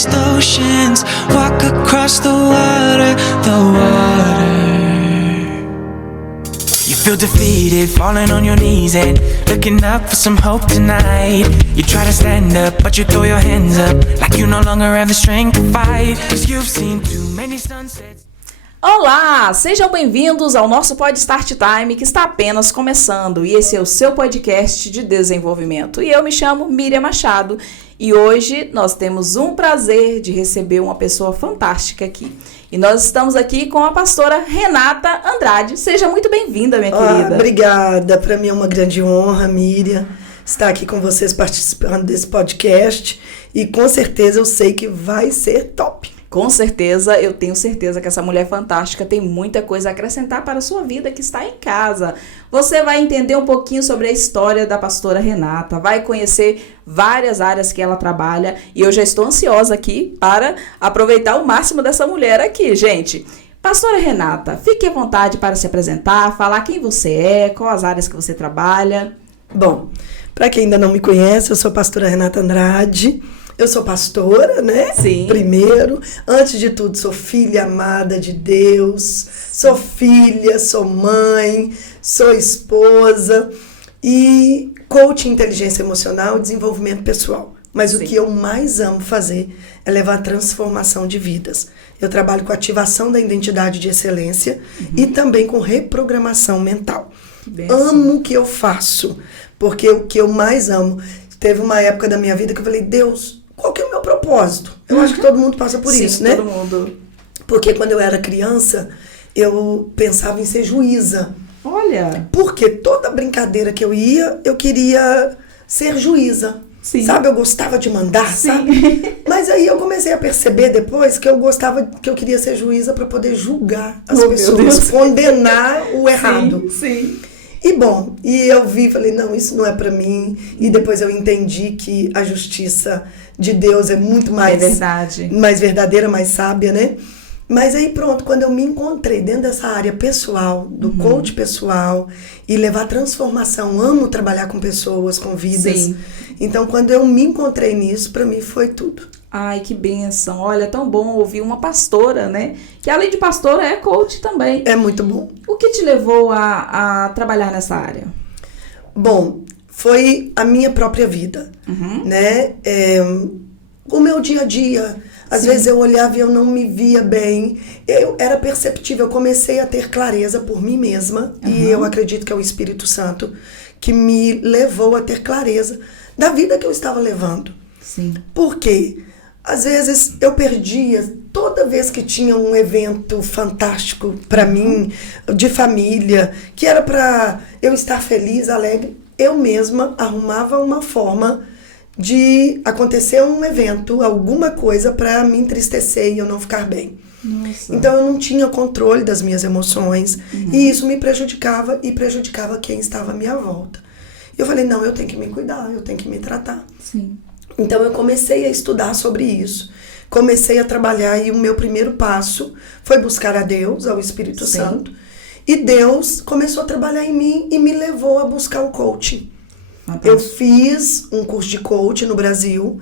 vast oceans, walk across the water, You feel defeated, falling on your knees and looking up for some hope tonight. You try to stand up, but you throw your hands up like you no longer have the strength to fight. 'Cause you've seen too many sunsets. Olá, sejam bem-vindos ao nosso Pod Start Time, que está apenas começando, e esse é o seu podcast de desenvolvimento. E eu me chamo Miriam Machado, e hoje nós temos um prazer de receber uma pessoa fantástica aqui. E nós estamos aqui com a pastora Renata Andrade. Seja muito bem-vinda, minha querida. Obrigada, para mim é uma grande honra, Miriam, estar aqui com vocês participando desse podcast, e com certeza eu sei que vai ser top. Com certeza, eu tenho certeza que essa mulher fantástica tem muita coisa a acrescentar para a sua vida que está em casa. Você vai entender um pouquinho sobre a história da pastora Renata, vai conhecer várias áreas que ela trabalha, e eu já estou ansiosa aqui para aproveitar o máximo dessa mulher aqui, gente. Pastora Renata, fique à vontade para se apresentar, falar quem você é, quais as áreas que você trabalha. Bom, para quem ainda não me conhece, eu sou a pastora Renata Andrade. Eu sou pastora, né? Sim. Primeiro, antes de tudo, sou filha amada de Deus, sou filha, sou mãe, sou esposa e coach em inteligência emocional e desenvolvimento pessoal. Mas Sim. O que eu mais amo fazer é levar a transformação de vidas. Eu trabalho com ativação da identidade de excelência e também com reprogramação mental. Amo o que eu faço, porque o que eu mais amo... Teve uma época da minha vida que eu falei, Deus, qual que é o meu propósito? Eu acho que todo mundo passa por isso, né? Todo mundo. Porque quando eu era criança, eu pensava em ser juíza. Olha! Porque toda brincadeira que eu ia, eu queria ser juíza. Sim. Sabe? Eu gostava de mandar, Sim. sabe? Mas aí eu comecei a perceber depois que eu queria ser juíza para poder julgar as pessoas, condenar o errado. Sim. E bom, e eu falei, não, isso não é pra mim. E depois eu entendi que a justiça de Deus é muito mais verdadeira, mais sábia, né? Mas aí pronto, quando eu me encontrei dentro dessa área pessoal, do coach pessoal, e levar transformação, amo trabalhar com pessoas, com vidas. Sim. Então quando eu me encontrei nisso, pra mim foi tudo. Ai, que bênção. Olha, tão bom ouvir uma pastora, né? Que além de pastora é coach também. É muito bom. O que te levou a trabalhar nessa área? Bom, foi a minha própria vida, né? O meu dia a dia. Às vezes eu olhava e eu não me via bem. Eu era perceptível. Eu comecei a ter clareza por mim mesma. E eu acredito que é o Espírito Santo que me levou a ter clareza da vida que eu estava levando. Sim. Por quê? Às vezes eu perdia, toda vez que tinha um evento fantástico para mim, de família, que era para eu estar feliz, alegre, eu mesma arrumava uma forma de acontecer um evento, alguma coisa para me entristecer e eu não ficar bem. Nossa. Então eu não tinha controle das minhas emoções e isso me prejudicava e prejudicava quem estava à minha volta. Eu falei, não, eu tenho que me cuidar, eu tenho que me tratar. Sim. Então eu comecei a estudar sobre isso, comecei a trabalhar e o meu primeiro passo foi buscar a Deus, ao Espírito Santo, e Deus começou a trabalhar em mim e me levou a buscar o coaching. Eu fiz um curso de coaching no Brasil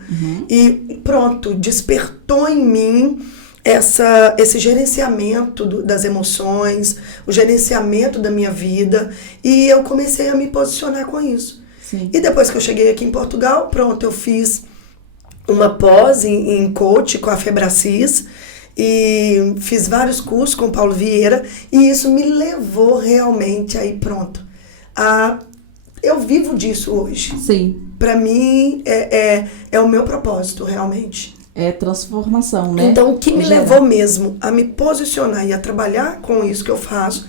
e pronto, despertou em mim esse gerenciamento das emoções, o gerenciamento da minha vida, e eu comecei a me posicionar com isso. Sim. E depois que eu cheguei aqui em Portugal, pronto, eu fiz uma pós em coach com a Febracis e fiz vários cursos com o Paulo Vieira e isso me levou realmente aí pronto. Eu vivo disso hoje. Sim. Para mim é o meu propósito realmente. É transformação, né? Então o que me levou mesmo a me posicionar e a trabalhar com isso que eu faço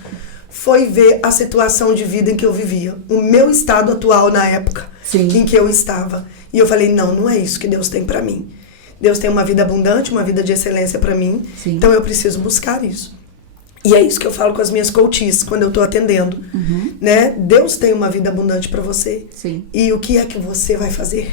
foi ver a situação de vida em que eu vivia, o meu estado atual na época em que eu estava. E eu falei, não é isso que Deus tem pra mim. Deus tem uma vida abundante, uma vida de excelência pra mim, então eu preciso buscar isso. E é isso que eu falo com as minhas coaches quando eu tô atendendo, né? Deus tem uma vida abundante pra você. Sim. E o que é que você vai fazer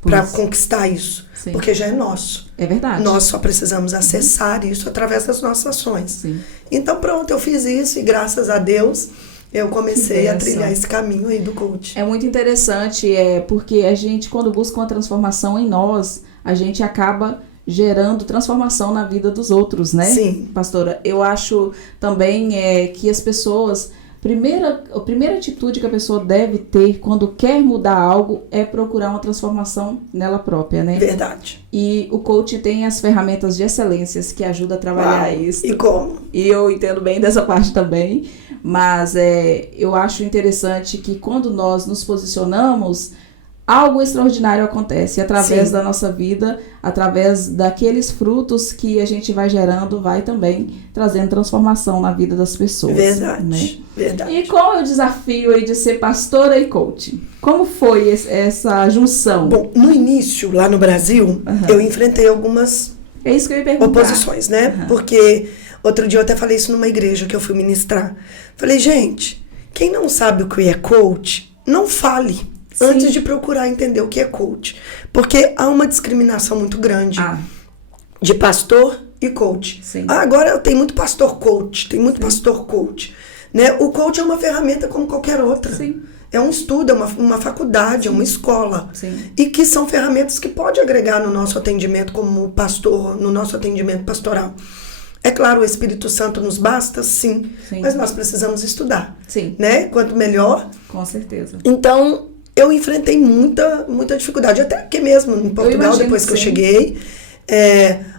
para conquistar isso? Sim. Porque já é nosso. É verdade. Nós só precisamos acessar isso através das nossas ações. Sim. Então pronto, eu fiz isso e graças a Deus eu comecei a trilhar esse caminho aí do coach. É muito interessante, porque a gente, quando busca uma transformação em nós, a gente acaba gerando transformação na vida dos outros, né? Sim. Pastora, eu acho também que as pessoas, a primeira atitude que a pessoa deve ter quando quer mudar algo é procurar uma transformação nela própria, né? Verdade. E o coach tem as ferramentas de excelências que ajudam a trabalhar isso. E como? E eu entendo bem dessa parte também, mas eu acho interessante que quando nós nos posicionamos, algo extraordinário acontece através Sim. da nossa vida, através daqueles frutos que a gente vai gerando, vai também trazendo transformação na vida das pessoas. Verdade, né? verdade. E qual é o desafio aí de ser pastora e coach? Como foi essa junção? Bom, no início, lá no Brasil, eu enfrentei algumas É isso que eu ia perguntar. oposições, né? Porque outro dia eu até falei isso numa igreja que eu fui ministrar. Falei, gente, quem não sabe o que é coach, não fale antes de procurar entender o que é coach. Porque há uma discriminação muito grande de pastor e coach. Sim. Agora tem muito pastor coach, tem muito pastor coach. Né? O coach é uma ferramenta como qualquer outra. Sim. É um estudo, é uma faculdade, é uma escola. Sim. E que são ferramentas que pode agregar no nosso atendimento como pastor, no nosso atendimento pastoral. É claro, o Espírito Santo nos basta, sim. Mas nós precisamos estudar. Sim. Né? Quanto melhor. Com certeza. Então, eu enfrentei muita dificuldade. Até aqui mesmo, em Portugal, depois que eu cheguei.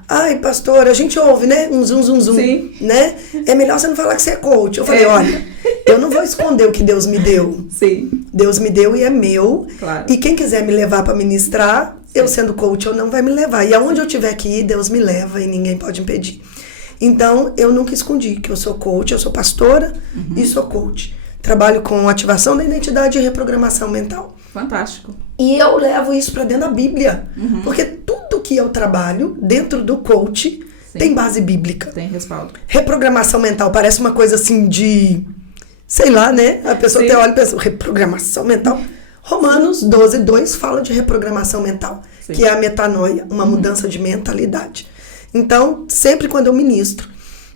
Ai, pastor, a gente ouve, né? Um zum. Sim. Né? É melhor você não falar que você é coach. Eu falei, olha, eu não vou esconder o que Deus me deu. Sim. Deus me deu e é meu. Claro. E quem quiser me levar para ministrar, eu sendo coach ou não, vai me levar. E aonde eu tiver que ir, Deus me leva e ninguém pode impedir. Então, eu nunca escondi que eu sou coach, eu sou pastora e sou coach. Trabalho com ativação da identidade e reprogramação mental. Fantástico. E eu levo isso para dentro da Bíblia. Porque tudo que eu trabalho dentro do coach tem base bíblica. Tem respaldo. Reprogramação mental parece uma coisa assim de... Sei lá, né? A pessoa até olha e pensa, reprogramação mental. Romanos 12:2 fala de reprogramação mental, que é a metanoia, uma mudança de mentalidade. Então, sempre quando eu ministro,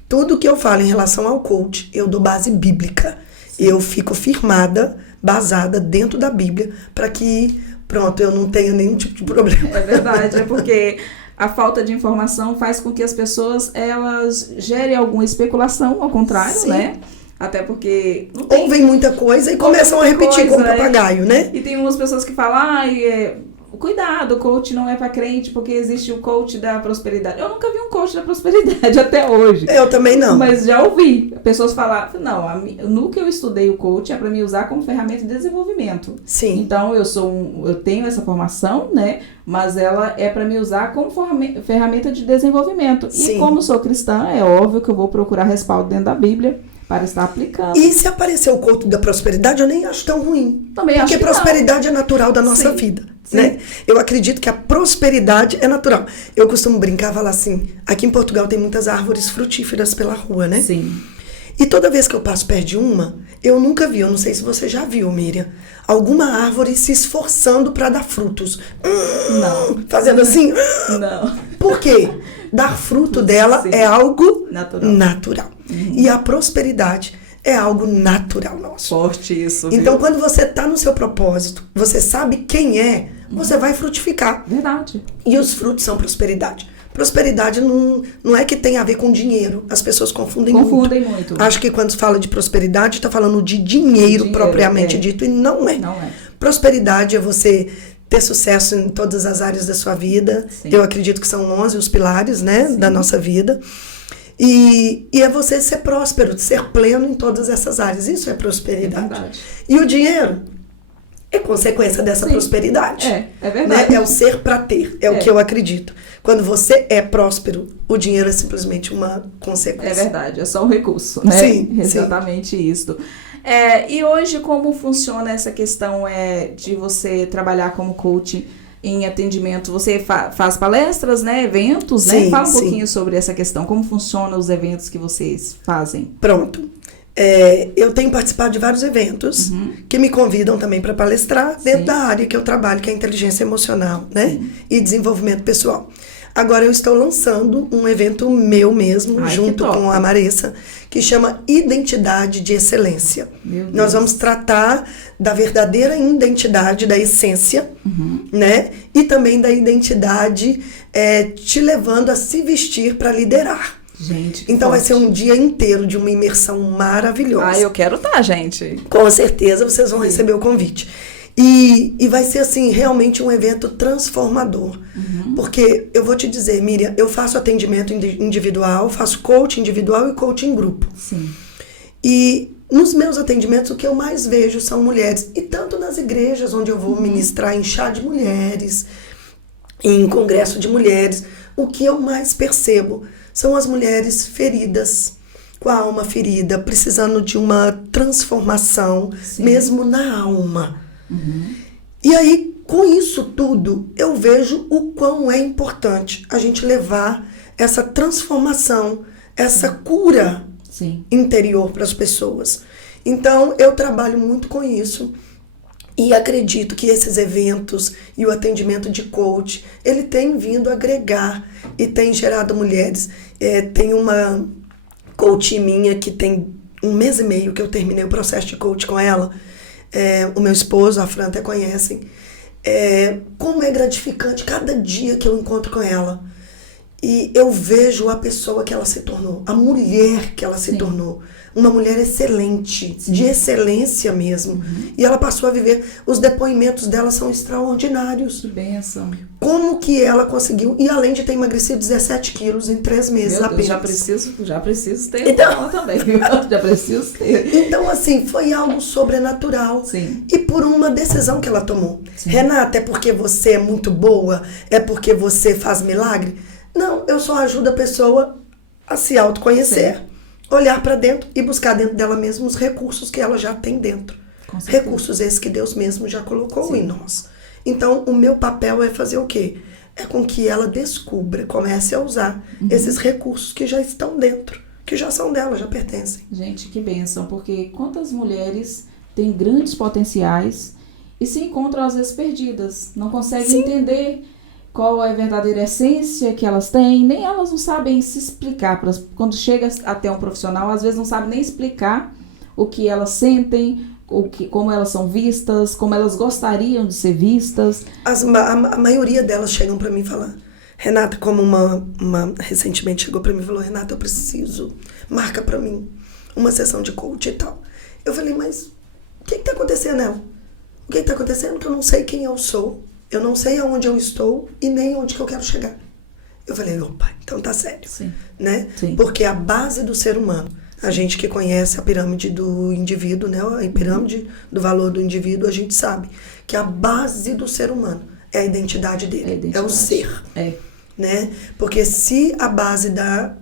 tudo que eu falo em relação ao coach, eu dou base bíblica. Eu fico firmada, basada dentro da Bíblia, para que, pronto, eu não tenha nenhum tipo de problema. É verdade, é porque a falta de informação faz com que as pessoas, elas gerem alguma especulação, ao contrário, né? Até porque não tem... Ouvem muita coisa e começam a repetir como papagaio, né? E tem umas pessoas que falam, cuidado, o coach não é pra crente, porque existe o coach da prosperidade. Eu nunca vi um coach da prosperidade até hoje. Eu também não. Mas já ouvi pessoas falar, não, no que eu estudei o coach é pra me usar como ferramenta de desenvolvimento. Sim. Então, eu tenho essa formação, né? Mas ela é pra me usar como ferramenta de desenvolvimento. Sim. E como sou cristã, é óbvio que eu vou procurar respaldo dentro da Bíblia para estar aplicando. E se aparecer o coach da prosperidade, eu nem acho tão ruim. Também acho que porque prosperidade é natural da nossa vida. Né? Eu acredito que a prosperidade é natural. Eu costumo brincar, falar assim, aqui em Portugal tem muitas árvores frutíferas pela rua, né? Sim. E toda vez que eu passo perto de uma, eu nunca vi, eu não sei se você já viu, Miriam, alguma árvore se esforçando para dar frutos. Não. Fazendo assim. Não. Por quê? Dar fruto dela é algo natural. E a prosperidade é algo natural nosso. Forte isso. Então, quando você está no seu propósito, você sabe quem é, você vai frutificar. Verdade. E os frutos são prosperidade. Prosperidade não é que tem a ver com dinheiro. As pessoas confundem muito. Acho que quando fala de prosperidade, está falando de dinheiro propriamente dito, e não é. Não é. Prosperidade é você ter sucesso em todas as áreas da sua vida. Sim. Eu acredito que são 11 os pilares, né, da nossa vida. E é você ser próspero, ser pleno em todas essas áreas. Isso é prosperidade. É verdade. E o dinheiro é consequência dessa prosperidade. É verdade. Né? É o ser para ter, é o que eu acredito. Quando você é próspero, o dinheiro é simplesmente uma consequência. É verdade, é só um recurso, né? Sim, exatamente isso. E hoje, como funciona essa questão de você trabalhar como coach em atendimento? Você faz palestras, né? Eventos, né? Fala um pouquinho sobre essa questão. Como funcionam os eventos que vocês fazem? Pronto. Eu tenho participado de vários eventos que me convidam também para palestrar dentro da área que eu trabalho, que é inteligência emocional, né? E desenvolvimento pessoal. Agora eu estou lançando um evento meu mesmo, Ai, que junto top. com a Marissa, que chama Identidade de Excelência. Meu Deus. Nós vamos tratar da verdadeira identidade, da essência, né? E também da identidade te levando a se vestir para liderar. Gente, que Então vai forte. ser um dia inteiro de uma imersão maravilhosa. Ah, eu quero estar, gente. Com certeza vocês vão receber o convite. E vai ser, assim, realmente um evento transformador. Porque eu vou te dizer, Miriam, eu faço atendimento individual, faço coaching individual e coaching em grupo. Sim. E nos meus atendimentos, o que eu mais vejo são mulheres. E tanto nas igrejas, onde eu vou ministrar em chá de mulheres, em congresso de mulheres, o que eu mais percebo são as mulheres feridas, com a alma ferida, precisando de uma transformação, Sim. mesmo na alma. E aí, com isso tudo, eu vejo o quão é importante a gente levar essa transformação, essa cura Sim. interior para as pessoas. Então, eu trabalho muito com isso e acredito que esses eventos e o atendimento de coach, ele tem vindo agregar e tem gerado mulheres. Tem uma coach minha que tem 1 mês e meio que eu terminei o processo de coach com ela. O meu esposo, a Fran, até conhecem. Como é gratificante cada dia que eu encontro com ela. E eu vejo a pessoa que ela se tornou, a mulher que ela se tornou. Uma mulher excelente, de excelência mesmo. E ela passou a viver, os depoimentos dela são extraordinários. Que bênção. Como que ela conseguiu, e além de ter emagrecido 17 quilos em 3 meses Meu apenas. Deus, já preciso ter Então- ela também. Já preciso ter. Então, assim, foi algo sobrenatural. Sim. E por uma decisão que ela tomou. Sim. Renata, é porque você é muito boa? É porque você faz milagre? Não, eu só ajudo a pessoa a se autoconhecer. Sim. Olhar para dentro e buscar dentro dela mesma os recursos que ela já tem dentro. Com certeza. Recursos esses que Deus mesmo já colocou Sim. em nós. Então, o meu papel é fazer o quê? É com que ela descubra, comece a usar esses recursos que já estão dentro, que já são dela, já pertencem. Gente, que bênção, porque quantas mulheres têm grandes potenciais e se encontram às vezes perdidas, não conseguem entender qual é a verdadeira essência que elas têm, nem elas não sabem se explicar. Quando chega até um profissional, às vezes não sabem nem explicar o que elas sentem, como elas são vistas, como elas gostariam de ser vistas. A maioria delas chegam pra mim e falam, Renata, como uma recentemente chegou pra mim e falou, Renata, eu preciso, marca pra mim uma sessão de coach e tal. Eu falei, mas o que tá acontecendo, Nela? O que tá acontecendo? Que eu não sei quem eu sou, eu não sei aonde eu estou e nem onde que eu quero chegar. Eu falei, opa, então tá sério, Sim. né? Sim. Porque a base do ser humano, a gente que conhece a pirâmide do indivíduo, né? A pirâmide do valor do indivíduo, a gente sabe que a base do ser humano é a identidade dele, é o ser, né? Porque se a base da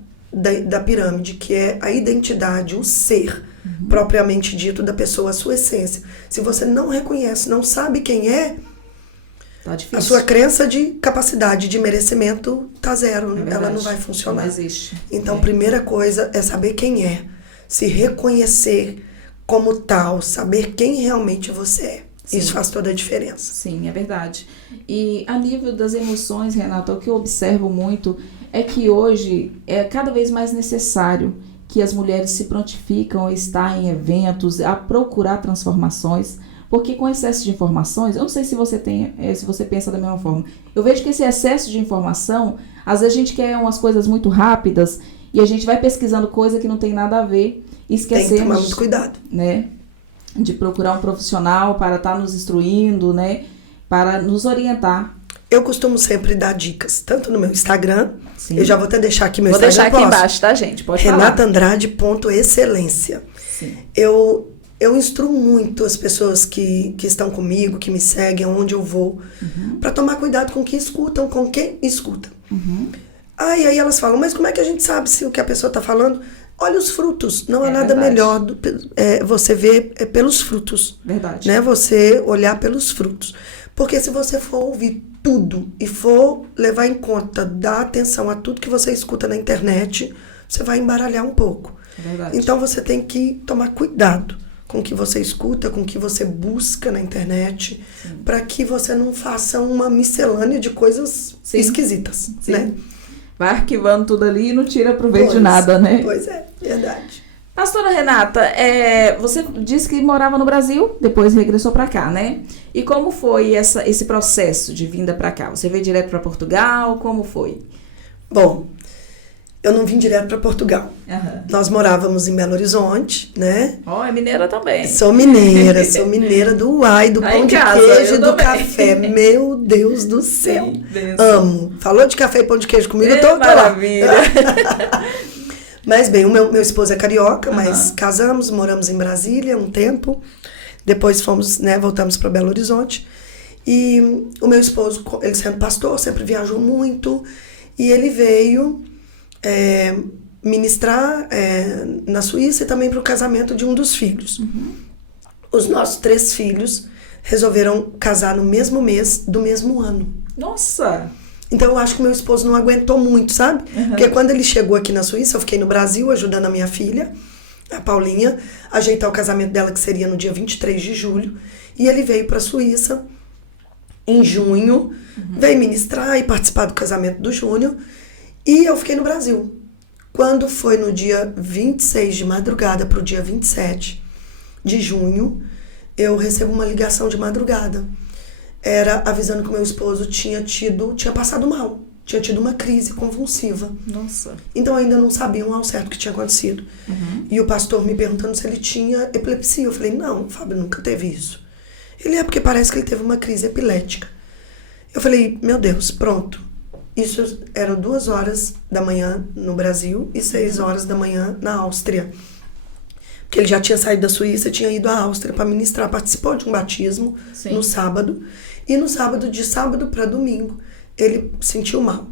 pirâmide, que é a identidade, o ser, propriamente dito da pessoa, a sua essência, se você não reconhece, não sabe quem é, Tá difícil. a sua crença de capacidade de merecimento tá zero, É ela verdade. não vai funcionar. Não existe. Então, primeira coisa é saber quem é, se reconhecer como tal, saber quem realmente você é. Sim. Isso faz toda a diferença. Sim, é verdade. E a nível das emoções, Renata, o que eu observo muito é que hoje é cada vez mais necessário que as mulheres se prontificam a estar em eventos, a procurar transformações, porque com excesso de informações, eu não sei se você se você pensa da mesma forma, eu vejo que esse excesso de informação, às vezes a gente quer umas coisas muito rápidas e a gente vai pesquisando coisa que não tem nada a ver e esquecemos, Tem que tomar muito cuidado. né, de procurar um profissional para estar nos instruindo, né, para nos orientar. Eu costumo sempre dar dicas, tanto no meu Instagram, Sim. eu já vou até deixar aqui meu Vou deixar Instagram. aqui embaixo, tá, gente? Pode falar. RenataAndrade.excelência. Sim. Eu instruo muito as pessoas que estão comigo, que me seguem, aonde eu vou, para tomar cuidado com o que escutam, com quem escuta. E aí elas falam, mas como é que a gente sabe se o que a pessoa está falando? Olha os frutos, não há nada verdade. melhor você ver pelos frutos. Verdade. Né? Você olhar pelos frutos. Porque se você for ouvir tudo e for levar em conta, dar atenção a tudo que você escuta na internet, você vai embaralhar um pouco. É verdade. Então você tem que tomar cuidado com o que você escuta, com o que você busca na internet, para que você não faça uma miscelânea de coisas esquisitas, né? Vai arquivando tudo ali e não tira proveito de nada, né? Pois é, verdade. Pastora Renata, você disse que morava no Brasil, depois regressou para cá, né? E como foi esse processo de vinda para cá? Você veio direto para Portugal? Como foi? Bom, eu não vim direto para Portugal. Uhum. Nós morávamos em Belo Horizonte, né? É mineira também. Sou mineira do uai, do pão de queijo e do café. Meu Deus do céu. Sim, amo. Falou de café e pão de queijo comigo, eu tô maravilha. Mas bem, o meu esposo é carioca, mas casamos, moramos em Brasília um tempo. Depois voltamos para Belo Horizonte. E o meu esposo, ele sendo pastor, sempre viajou muito. E ele veio ministrar na Suíça e também para o casamento de um dos filhos. Uhum. Os nossos 3 filhos resolveram casar no mesmo mês do mesmo ano. Nossa! Então eu acho que o meu esposo não aguentou muito, sabe? Uhum. Porque quando ele chegou aqui na Suíça, eu fiquei no Brasil ajudando a minha filha, a Paulinha, a ajeitar o casamento dela, que seria no dia 23 de julho. E ele veio para a Suíça em junho, veio ministrar e participar do casamento do Júnior. E eu fiquei no Brasil. Quando foi no dia 26 de madrugada para o dia 27 de junho, eu recebo uma ligação de madrugada. Era avisando que o meu esposo tinha passado mal. Tinha tido uma crise convulsiva. Nossa. Então ainda não sabiam ao certo o que tinha acontecido. Uhum. E o pastor me perguntando se ele tinha epilepsia. Eu falei, não, Fábio, nunca teve isso. Ele porque parece que ele teve uma crise epilética. Eu falei, meu Deus, pronto. Isso eram 2 horas da manhã no Brasil e 6 horas da manhã na Áustria. Porque ele já tinha saído da Suíça e tinha ido à Áustria para ministrar. Participou de um batismo no sábado. E no sábado, de sábado para domingo, ele sentiu mal,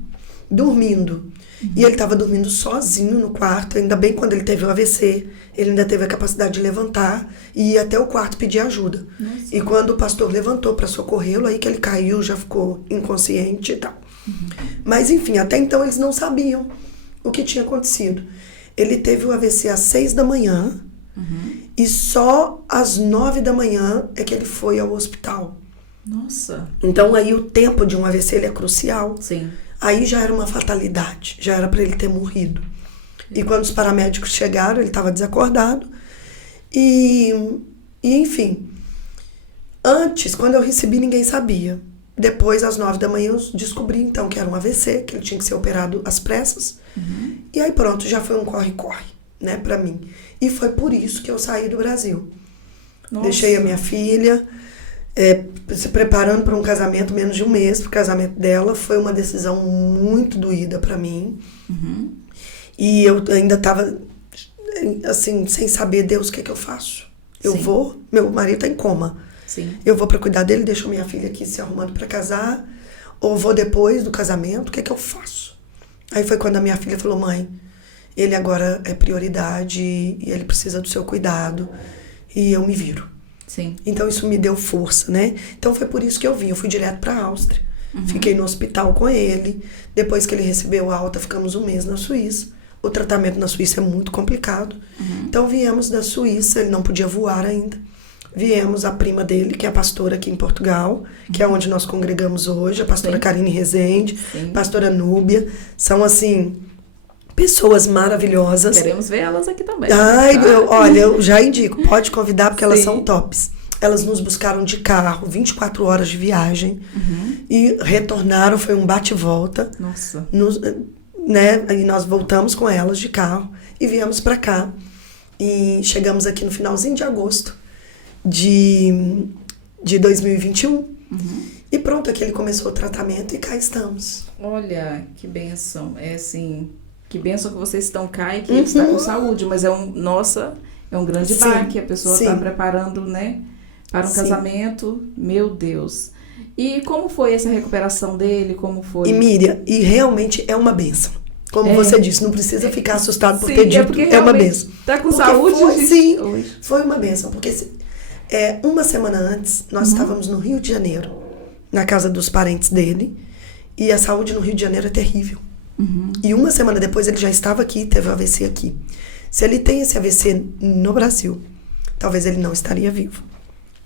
dormindo. Uhum. E ele estava dormindo sozinho no quarto. Ainda bem, quando ele teve o AVC, ele ainda teve a capacidade de levantar e ir até o quarto pedir ajuda. Nossa. E quando o pastor levantou para socorrê-lo, aí que ele caiu, já ficou inconsciente e tal. Uhum. Mas enfim, até então eles não sabiam o que tinha acontecido. Ele teve o AVC às 6 da manhã e só às 9 da manhã é que ele foi ao hospital. Nossa. Então aí o tempo de um AVC ele é crucial. Sim. Aí já era uma fatalidade, já era para ele ter morrido. E quando os paramédicos chegaram, ele estava desacordado. E enfim, antes, quando eu recebi, ninguém sabia. Depois, às 9 da manhã, eu descobri então que era um AVC, que ele tinha que ser operado às pressas. Uhum. E aí pronto, já foi um corre-corre, né, para mim. E foi por isso que eu saí do Brasil. Nossa. Deixei a minha filha se preparando para um casamento, menos de um mês para o casamento dela. Foi uma decisão muito doída para mim. Uhum. E eu ainda estava assim, sem saber, Deus, o que é que eu faço? Eu vou, meu marido está em coma. Sim. Eu vou para cuidar dele, deixo minha filha aqui se arrumando para casar, ou vou depois do casamento, o que é que eu faço? Aí foi quando a minha filha falou, mãe, ele agora é prioridade e ele precisa do seu cuidado e eu me viro. Sim. Então isso me deu força, né? Então foi por isso que eu vim, eu fui direto para a Áustria. Uhum. Fiquei no hospital com ele, depois que ele recebeu a alta, ficamos um mês na Suíça. O tratamento na Suíça é muito complicado. Uhum. Então viemos da Suíça, ele não podia voar ainda. Viemos a prima dele, que é a pastora aqui em Portugal, que é onde nós congregamos hoje, a pastora Karine Rezende, pastora Núbia. São, assim, pessoas maravilhosas. Queremos ver elas aqui também. Ai, olha, eu já indico, pode convidar, porque elas são tops. Elas nos buscaram de carro, 24 horas de viagem, e retornaram, foi um bate-volta. Nossa. Né? E nós voltamos com elas de carro e viemos para cá. E chegamos aqui no finalzinho de agosto de 2021. E pronto, aqui ele começou o tratamento e cá estamos. Olha, que bênção. É assim, que bênção que vocês estão cá e que ele está com saúde, mas é um grande baque. A pessoa está preparando, né, para um casamento. Meu Deus. E como foi essa recuperação dele? Como foi? E Miriam, e realmente é uma bênção. Como você disse, não precisa ficar assustado por ter dito, é uma bênção. Tá com saúde? Foi uma bênção, porque uma semana antes, nós estávamos no Rio de Janeiro, na casa dos parentes dele, e a saúde no Rio de Janeiro é terrível. E uma semana depois ele já estava aqui, teve o AVC aqui. Se ele tem esse AVC no Brasil, talvez ele não estaria vivo.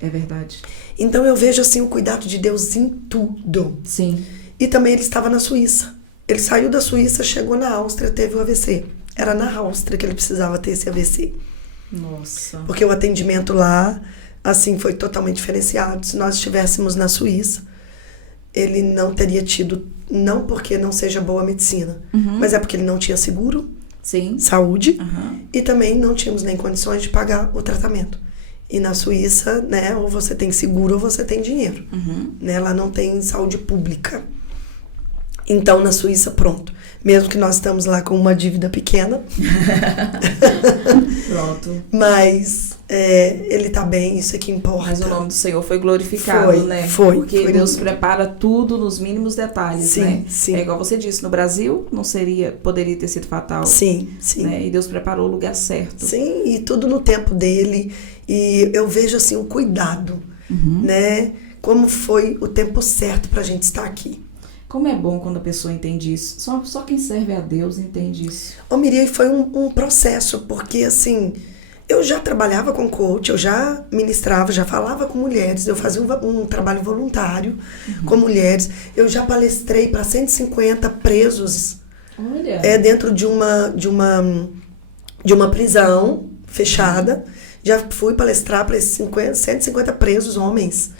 É verdade. Então eu vejo assim o cuidado de Deus em tudo. Sim. E também ele estava na Suíça. Ele saiu da Suíça, chegou na Áustria, teve o AVC. Era na Áustria que ele precisava ter esse AVC. Nossa. Porque o atendimento lá, assim, foi totalmente diferenciado. Se nós estivéssemos na Suíça, ele não teria tido, não porque não seja boa a medicina, mas é porque ele não tinha seguro, Sim. saúde, e também não tínhamos nem condições de pagar o tratamento. E na Suíça, né, ou você tem seguro ou você tem dinheiro. Né, lá não tem saúde pública. Então, na Suíça, pronto. Mesmo que nós estamos lá com uma dívida pequena. Pronto. Mas ele tá bem, isso é que importa. Mas o nome do Senhor foi glorificado, né? Porque foi. Deus prepara tudo nos mínimos detalhes, Sim, né? sim. É igual você disse, no Brasil poderia ter sido fatal. Sim, sim. Né? E Deus preparou o lugar certo. Sim, e tudo no tempo dele. E eu vejo assim o cuidado, né? Como foi o tempo certo pra gente estar aqui. Como é bom quando a pessoa entende isso. Só quem serve a Deus entende isso. Ô Miriam, foi um processo, porque assim, eu já trabalhava com coach, eu já ministrava, já falava com mulheres, eu fazia um trabalho voluntário com mulheres, eu já palestrei para 150 presos. Olha. Dentro de uma prisão fechada. Já fui palestrar para esses 150 presos, homens.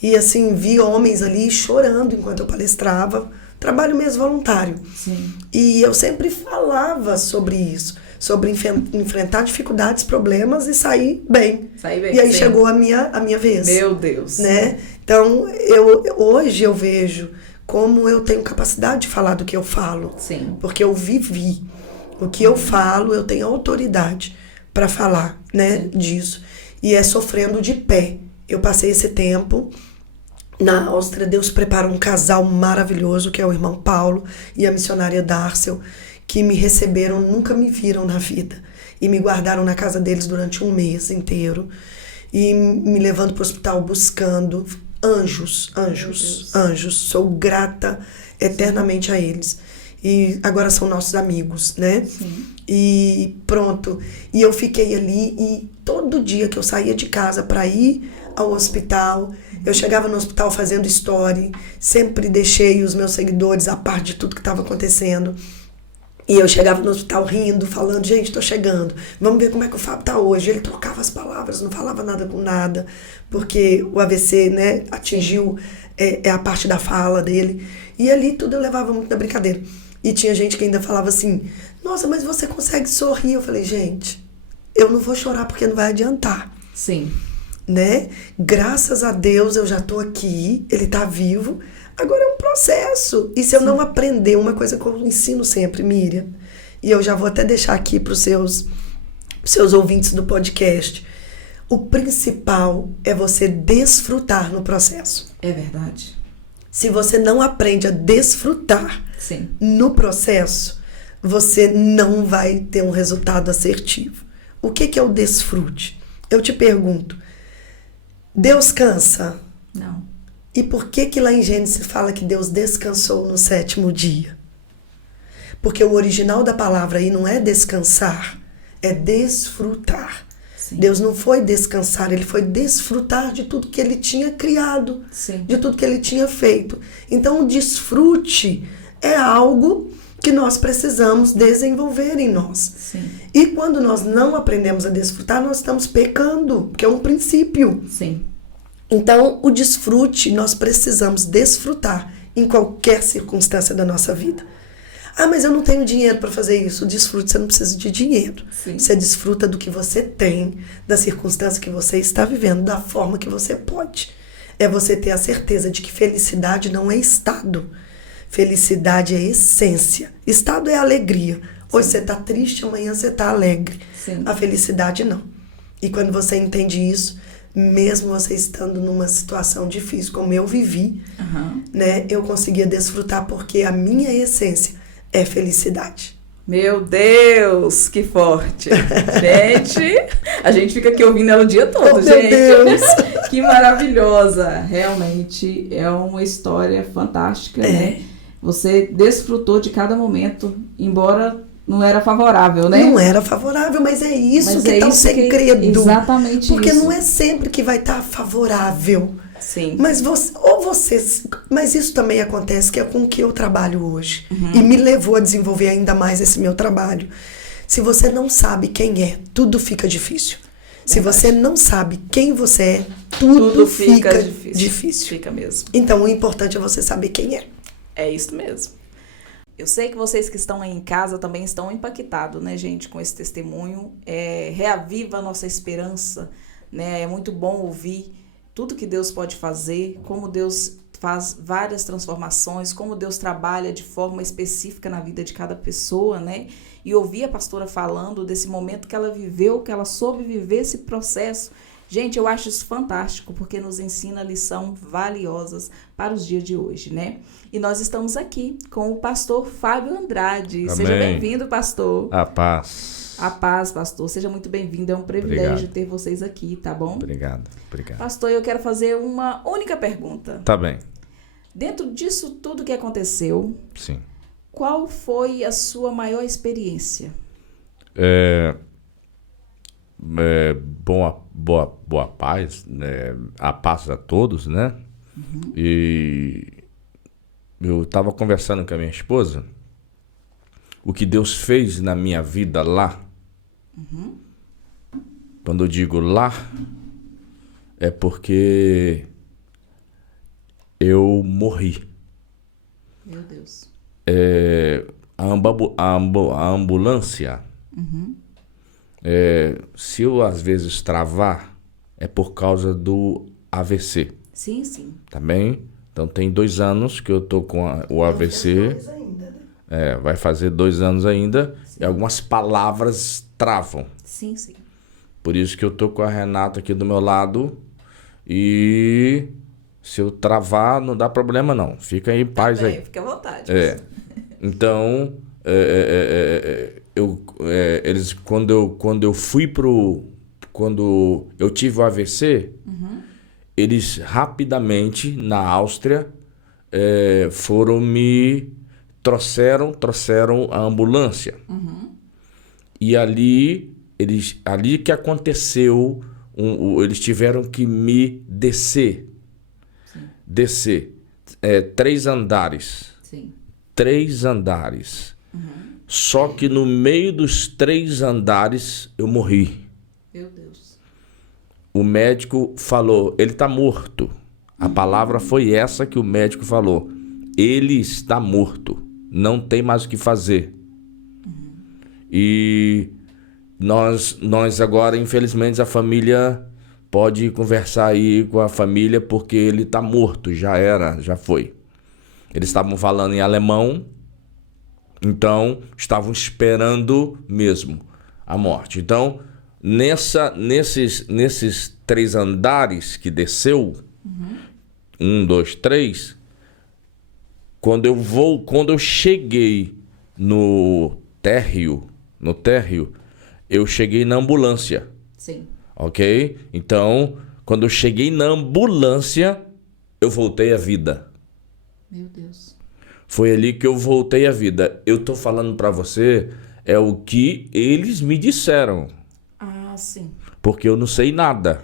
E assim, vi homens ali chorando enquanto eu palestrava. Trabalho mesmo voluntário. Sim. E eu sempre falava sobre isso. Sobre enfrentar dificuldades, problemas e sair bem. E aí sim. chegou a minha vez. Meu Deus. Né? Então, hoje eu vejo como eu tenho capacidade de falar do que eu falo. Sim. Porque eu vivi. O que eu falo, eu tenho autoridade para falar, né, disso. E é sofrendo de pé. Eu passei esse tempo na Áustria. Deus preparou um casal maravilhoso, que é o irmão Paulo e a missionária Darcel, que me receberam, nunca me viram na vida. E me guardaram na casa deles durante um mês inteiro. E me levando para o hospital buscando anjos. Sou grata eternamente a eles. E agora são nossos amigos, né? Sim. E pronto. E eu fiquei ali e todo dia que eu saía de casa para ir ao hospital, eu chegava no hospital fazendo story, sempre deixei os meus seguidores a par de tudo que estava acontecendo. E eu chegava no hospital rindo, falando, gente, tô chegando, vamos ver como é que o Fábio tá hoje. Ele trocava as palavras, não falava nada com nada, porque o AVC, né, atingiu a parte da fala dele. E ali tudo eu levava muito na brincadeira. E tinha gente que ainda falava assim, nossa, mas você consegue sorrir? Eu falei, gente, eu não vou chorar porque não vai adiantar. Sim. Né? Graças a Deus eu já tô aqui, ele tá vivo. Agora é um processo. E se eu não aprender, uma coisa que eu ensino sempre, Miriam, e eu já vou até deixar aqui para os seus ouvintes do podcast, o principal é você desfrutar no processo. É verdade. Se você não aprende a desfrutar Sim. no processo, você não vai ter um resultado assertivo. O que é o desfrute? Eu te pergunto, Deus cansa? Não. E por que lá em Gênesis fala que Deus descansou no 7º dia? Porque o original da palavra aí não é descansar, é desfrutar. Sim. Deus não foi descansar, ele foi desfrutar de tudo que ele tinha criado, Sim. de tudo que ele tinha feito. Então o desfrute é algo que nós precisamos desenvolver em nós. Sim. E quando nós não aprendemos a desfrutar, nós estamos pecando, que é um princípio. Sim. Então, o desfrute, nós precisamos desfrutar em qualquer circunstância da nossa vida. Ah, mas eu não tenho dinheiro para fazer isso. O desfrute, você não precisa de dinheiro. Sim. Você desfruta do que você tem, da circunstância que você está vivendo, da forma que você pode. É você ter a certeza de que felicidade não é estado. Felicidade é essência. Estado é alegria. Hoje você está triste, amanhã você está alegre. Sim. A felicidade não. E quando você entende isso, mesmo você estando numa situação difícil, como eu vivi, né, eu conseguia desfrutar porque a minha essência é felicidade. Meu Deus, que forte. Gente, a gente fica aqui ouvindo ela o dia todo, Oh, gente. meu Deus. Que maravilhosa. Realmente é uma história fantástica, né? Você desfrutou de cada momento, embora Não era favorável, né? Não era favorável, mas é isso Mas que é está o isso que- segredo. exatamente Porque isso. não é sempre que vai estar favorável. Sim. Mas mas isso também acontece, que é com o que eu trabalho hoje. E me levou a desenvolver ainda mais esse meu trabalho. Se você não sabe quem é, tudo fica difícil. Se você não sabe quem você é, tudo fica difícil. Fica mesmo. Então, o importante é você saber quem é. É isso mesmo. Eu sei que vocês que estão aí em casa também estão impactados, né, gente, com esse testemunho. Reaviva a nossa esperança, né? É muito bom ouvir tudo que Deus pode fazer, como Deus faz várias transformações, como Deus trabalha de forma específica na vida de cada pessoa, né? E ouvir a pastora falando desse momento que ela viveu, que ela soube viver esse processo. Gente, eu acho isso fantástico, porque nos ensina lição valiosas para os dias de hoje, né? E nós estamos aqui com o pastor Fábio Andrade. Amém. Seja bem-vindo, pastor. A paz. A paz, pastor. Seja muito bem-vindo. É um privilégio Obrigado. ter vocês aqui, tá bom? Obrigado. Pastor, eu quero fazer uma única pergunta. Tá bem. Dentro disso tudo que aconteceu, Sim. qual foi a sua maior experiência? Boa paz, né? A paz a todos, né? E eu estava conversando com a minha esposa, o que Deus fez na minha vida lá. Quando eu digo lá, é porque eu morri. Meu Deus. A ambulância, se eu às vezes travar, é por causa do AVC, Sim, sim. tá bem? Então tem 2 anos que eu tô com o AVC, vai fazer 2 anos ainda, e algumas palavras travam. Sim, sim. Por isso que eu tô com a Renata aqui do meu lado, e se eu travar, não dá problema não, fica aí em paz aí. Fica à vontade. Então, eles quando eu tive o AVC, eles rapidamente na Áustria foram me trouxeram a ambulância. E ali que aconteceu, eles tiveram que me descer. Descer 3 andares. Sim. 3 andares. Só que no meio dos 3 andares eu morri. Meu Deus. O médico falou, ele está morto. A palavra foi essa que o médico falou. Ele está morto. Não tem mais o que fazer. E nós agora, infelizmente, a família pode conversar aí com a família, porque ele está morto. Já foi. Eles estavam falando em alemão, então estavam esperando mesmo a morte. Então, nesses 3 andares que desceu, 1, 2, 3, quando eu cheguei no térreo, eu cheguei na ambulância. Sim. Ok? Então, quando eu cheguei na ambulância, eu voltei à vida. Meu Deus. Foi ali que eu voltei à vida. Eu tô falando pra você, é o que eles me disseram. Ah, sim. Porque eu não sei nada.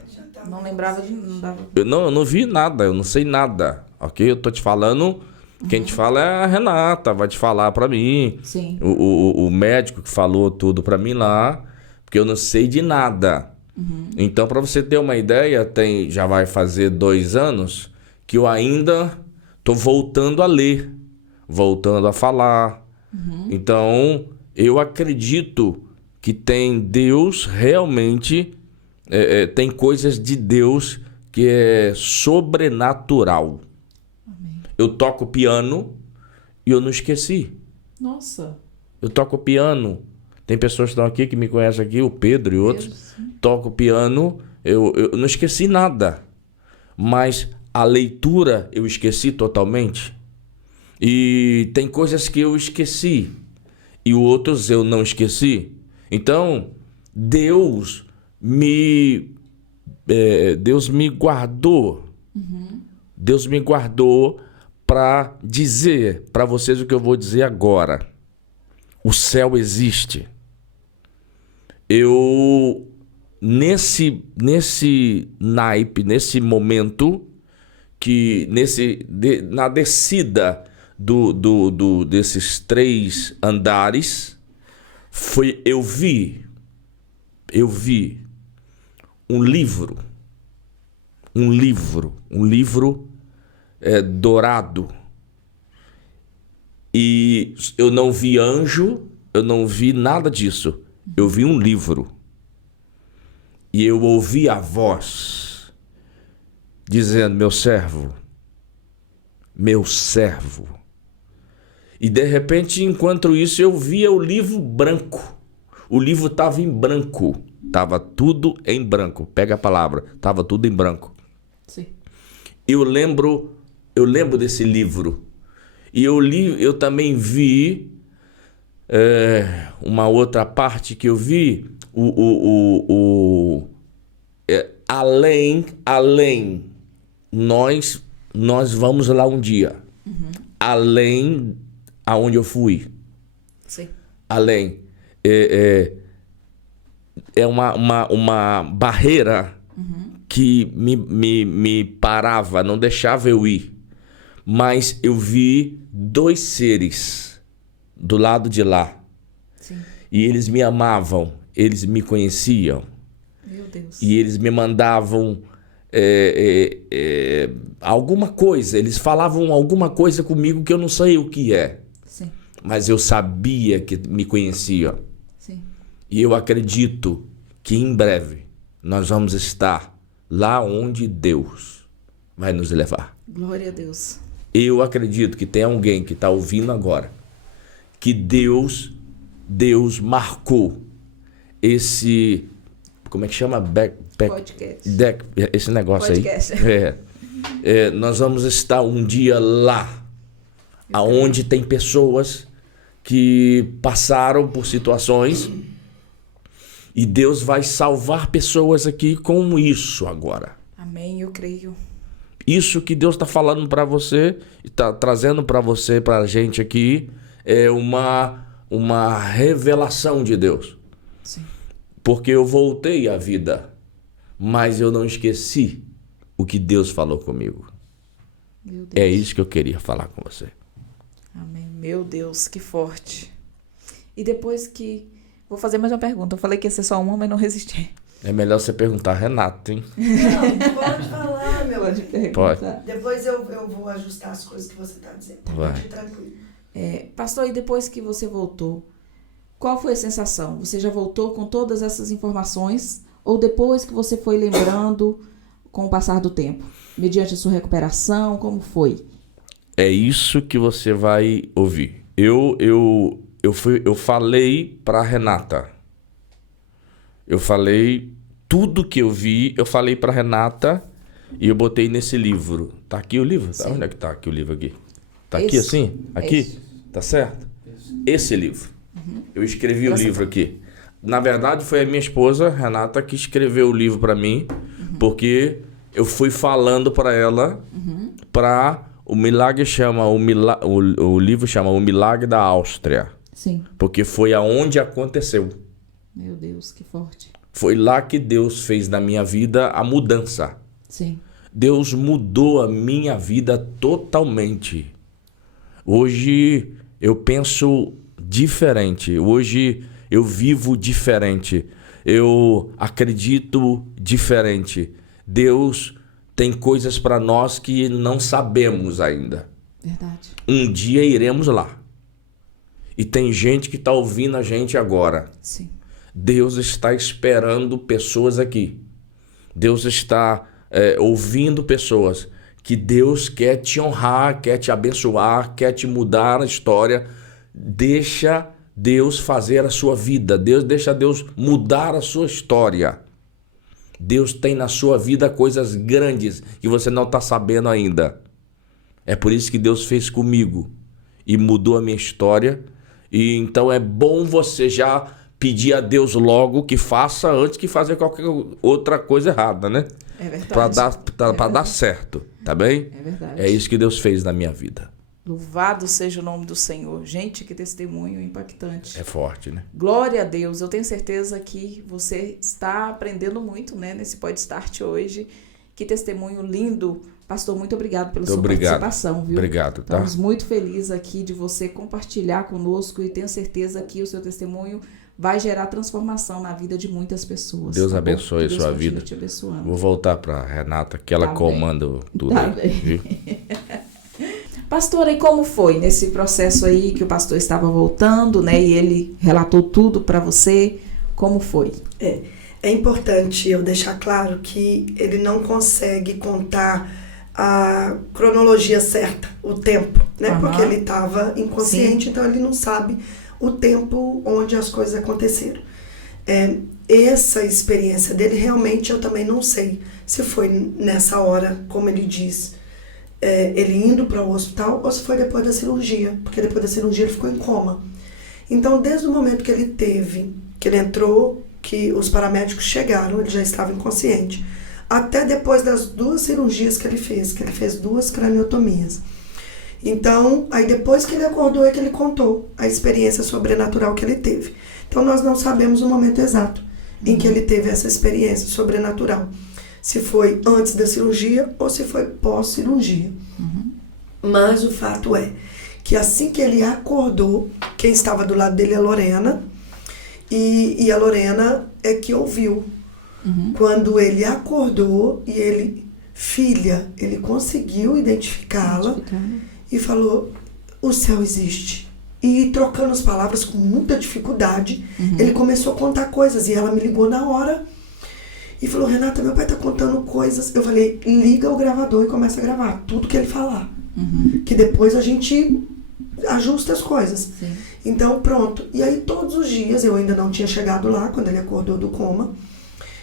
Não lembrava de... Não dava... Eu não vi nada, eu não sei nada. Ok? Eu tô te falando... Quem te fala é a Renata, vai te falar pra mim. Sim. O médico que falou tudo pra mim lá, porque eu não sei de nada. Então, pra você ter uma ideia, já vai fazer 2 anos que eu ainda tô voltando a ler, voltando a falar. Então, eu acredito que tem Deus realmente, tem coisas de Deus que é sobrenatural. Eu toco piano e eu não esqueci. Nossa. Eu toco piano. Tem pessoas que estão aqui, que me conhecem aqui, o Pedro e outros. Toco piano, eu não esqueci nada. Mas a leitura eu esqueci totalmente. E tem coisas que eu esqueci. E outros eu não esqueci. Então, Deus me guardou. Deus me guardou para dizer para vocês o que eu vou dizer agora. O céu existe. Eu, nesse naipe, nesse momento, na descida desses 3 andares, eu vi um livro dourado. E eu não vi anjo, eu não vi nada disso. Eu vi um livro. E eu ouvi a voz dizendo: meu servo. E de repente, enquanto isso, eu via o livro branco. O livro estava em branco. Estava tudo em branco. Pega a palavra. Estava tudo em branco. Sim. Eu lembro desse livro. E eu também vi uma outra parte que eu vi, além, nós vamos lá um dia. Uhum. Além aonde eu fui. Sim. Além. É uma barreira que me parava, não deixava eu ir. Mas eu vi 2 seres do lado de lá. Sim. E eles me amavam, eles me conheciam. Meu Deus. E eles me mandavam alguma coisa. Eles falavam alguma coisa comigo que eu não sei o que é. Sim. Mas eu sabia que me conheciam. Sim. E eu acredito que em breve nós vamos estar lá onde Deus vai nos levar. Glória a Deus. Eu acredito que tem alguém que está ouvindo agora, que Deus marcou esse, como é que chama? Podcast. Esse negócio Podcast. aí. Nós vamos estar um dia lá, aonde tem pessoas que passaram por situações e Deus vai salvar pessoas aqui com isso agora. Amém, eu creio. Isso que Deus está falando para você, está trazendo para você, para a gente aqui, é uma revelação de Deus. Sim. Porque eu voltei à vida, mas eu não esqueci o que Deus falou comigo. Meu Deus. É isso que eu queria falar com você. Amém. Meu Deus, que forte. E depois que... Vou fazer mais uma pergunta. Eu falei que ia ser só uma, mas não resisti. É melhor você perguntar a Renato, hein? Não, pode falar, meu Pode amigo. perguntar. Depois eu vou ajustar as coisas que você está dizendo. Vai. Fique tranquilo. Pastor, e depois que você voltou, qual foi a sensação? Você já voltou com todas essas informações? Ou depois que você foi lembrando com o passar do tempo? Mediante a sua recuperação, como foi? É isso que você vai ouvir. Eu falei para Renata. Eu falei tudo que eu vi, eu falei para Renata e eu botei nesse livro. Tá aqui o livro? Tá? Onde é que tá aqui o livro aqui? Tá aqui Esse. assim? Aqui? Esse. Tá certo? Esse livro. Eu escrevi o livro aqui. Na verdade, foi a minha esposa, Renata, que escreveu o livro para mim, porque eu fui falando para ela para o milagre chama o livro chama O Milagre da Áustria, Sim. porque foi aonde aconteceu. Meu Deus, que forte. Foi lá que Deus fez na minha vida a mudança. Sim. Deus mudou a minha vida totalmente. Hoje eu penso diferente. Hoje eu vivo diferente. Eu acredito diferente. Deus tem coisas para nós que não sabemos ainda. Verdade. Um dia iremos lá. E tem gente que está ouvindo a gente agora. Sim. Deus está esperando pessoas aqui. Deus está ouvindo pessoas que Deus quer te honrar, quer te abençoar, quer te mudar a história. Deixa Deus fazer a sua vida. Deixa Deus mudar a sua história. Deus tem na sua vida coisas grandes que você não está sabendo ainda. É por isso que Deus fez comigo e mudou a minha história. E então é bom você já pedir a Deus logo que faça antes que fazer qualquer outra coisa errada, né? É verdade. Para dar certo, tá bem? É verdade. É isso que Deus fez na minha vida. Louvado seja o nome do Senhor. Gente, que testemunho impactante. É forte, né? Glória a Deus. Eu tenho certeza que você está aprendendo muito, né, nesse Podstart hoje. Que testemunho lindo. Pastor, muito obrigado pela sua participação, viu? Obrigado, tá? Estamos muito felizes aqui de você compartilhar conosco e tenho certeza que o seu testemunho vai gerar transformação na vida de muitas pessoas. Deus tá abençoe a sua vida. Te abençoando. Vou voltar para Renata, que ela Tá comanda tudo. Tá aí, viu? Pastora, e como foi nesse processo aí que o pastor estava voltando, né? E ele relatou tudo para você? Como foi? É importante eu deixar claro que ele não consegue contar a cronologia certa, o tempo, né? Aham. Porque ele estava inconsciente, então ele não sabe o tempo onde as coisas aconteceram. Essa experiência dele, realmente, eu também não sei se foi nessa hora, como ele diz, ele indo para o hospital ou se foi depois da cirurgia, porque depois da cirurgia ele ficou em coma. Então, desde o momento que ele entrou, que os paramédicos chegaram, ele já estava inconsciente, até depois das 2 cirurgias que ele fez 2 craniotomias. Então, aí depois que ele acordou é que ele contou a experiência sobrenatural que ele teve. Então, nós não sabemos o momento exato em que ele teve essa experiência sobrenatural. Se foi antes da cirurgia ou se foi pós-cirurgia. Mas o fato é que assim que ele acordou, quem estava do lado dele é a Lorena, e a Lorena é que ouviu. Quando ele acordou e ele conseguiu identificá-la e falou, o céu existe. E trocando as palavras com muita dificuldade, ele começou a contar coisas e ela me ligou na hora e falou, Renata, meu pai tá contando coisas. Eu falei, liga o gravador e começa a gravar tudo que ele falar. Que depois a gente ajusta as coisas. Sim. Então, pronto. E aí, todos os dias, eu ainda não tinha chegado lá, quando ele acordou do coma,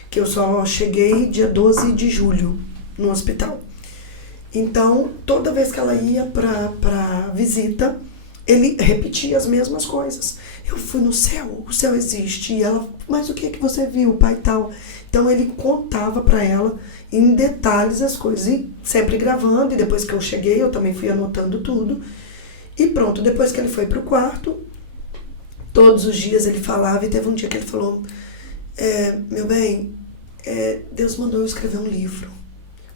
que eu só cheguei dia 12 de julho no hospital. Então, toda vez que ela ia pra visita, ele repetia as mesmas coisas. Eu fui no céu, o céu existe. E ela, mas o que é que você viu, pai, tal? Então, ele contava pra ela em detalhes as coisas. E sempre gravando, e depois que eu cheguei, eu também fui anotando tudo. E pronto, depois que ele foi pro quarto, todos os dias ele falava, e teve um dia que ele falou, meu bem, Deus mandou eu escrever um livro.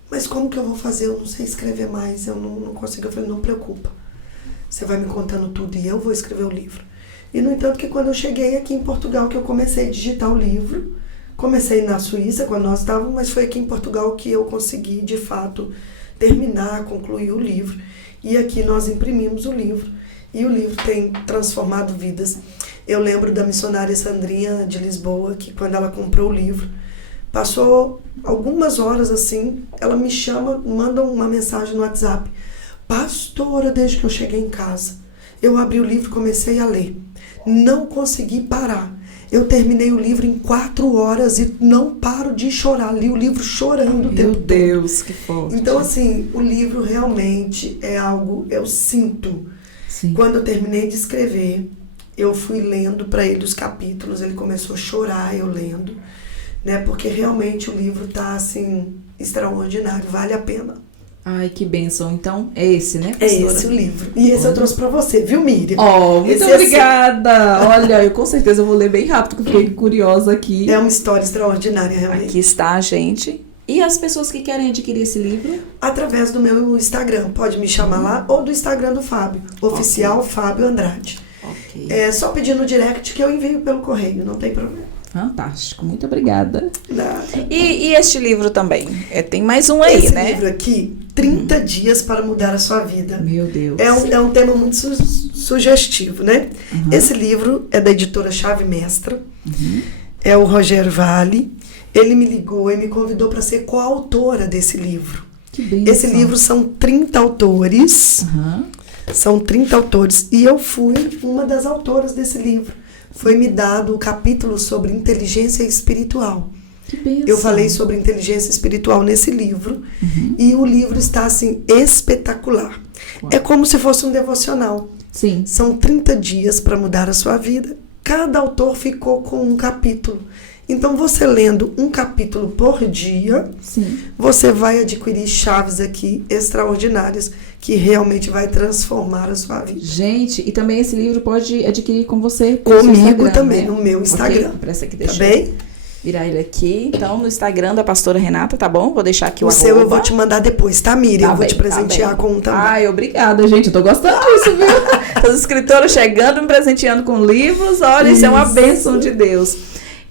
Mas como que eu vou fazer? Eu não sei escrever mais, eu não consigo. Eu falei, não preocupa. Você vai me contando tudo e eu vou escrever o livro. E, no entanto, que quando eu cheguei aqui em Portugal, que eu comecei a digitar o livro, comecei na Suíça, quando nós estávamos, mas foi aqui em Portugal que eu consegui, de fato, terminar, concluir o livro. E aqui nós imprimimos o livro. E o livro tem transformado vidas. Eu lembro da missionária Sandrinha de Lisboa, que quando ela comprou o livro, passou algumas horas assim, ela me chama, manda uma mensagem no WhatsApp. Pastora, desde que eu cheguei em casa, eu abri o livro e comecei a ler. Não consegui parar. Eu terminei o livro em 4 horas e não paro de chorar. Li o livro chorando o tempo todo. Meu Deus, que forte. Então, assim, o livro realmente é algo, eu sinto. Sim. Quando eu terminei de escrever, eu fui lendo para ele os capítulos, ele começou a chorar, eu lendo, né? Porque realmente o livro tá, assim, extraordinário, vale a pena. Ai, que bênção. Então, é esse, né, É pastora? esse o livro. E esse eu trouxe para você, viu, Miriam? Oh, muito Esse obrigada. Olha, eu com certeza vou ler bem rápido, porque eu fiquei curiosa aqui. É uma história extraordinária, realmente. Aqui está, gente. E as pessoas que querem adquirir esse livro? Através do meu Instagram, pode me chamar lá, ou do Instagram do Fábio, oficial Fábio Andrade. Ok. É só pedir no direct que eu envio pelo correio, não tem problema. Fantástico, muito obrigada. Nada. E este livro também? Tem mais um aí, Esse né? livro aqui, 30 dias para mudar a sua vida. Meu Deus. É um tema muito sugestivo, né? Esse livro é da editora Chave Mestra. É o Rogério Vale. Ele me ligou e me convidou para ser coautora desse livro. Que bênção. Esse livro são 30 autores. São 30 autores. E eu fui uma das autoras desse livro. Foi me dado o capítulo sobre inteligência espiritual. Que bênção. Eu falei sobre inteligência espiritual nesse livro. E o livro está, assim, espetacular. Uau. É como se fosse um devocional. Sim. São 30 dias para mudar a sua vida. Cada autor ficou com um capítulo. Então, você lendo um capítulo por dia, Sim. você vai adquirir chaves aqui extraordinárias que realmente vai transformar a sua vida. Gente, e também esse livro pode adquirir com você pelo seu Comigo Instagram, também, né? no meu Instagram. Ok, presta aqui, Tá deixa eu bem? virar ele aqui. Então, no Instagram da pastora Renata, tá bom? Vou deixar aqui o O seu eu arroba. vou te mandar depois, tá, Miriam? Tá Eu vou bem, te presentear tá bem. com um também. Ai, obrigada, gente. Eu tô gostando disso, viu? As escritoras chegando, me presenteando com livros. Olha, isso é uma Isso. bênção de Deus.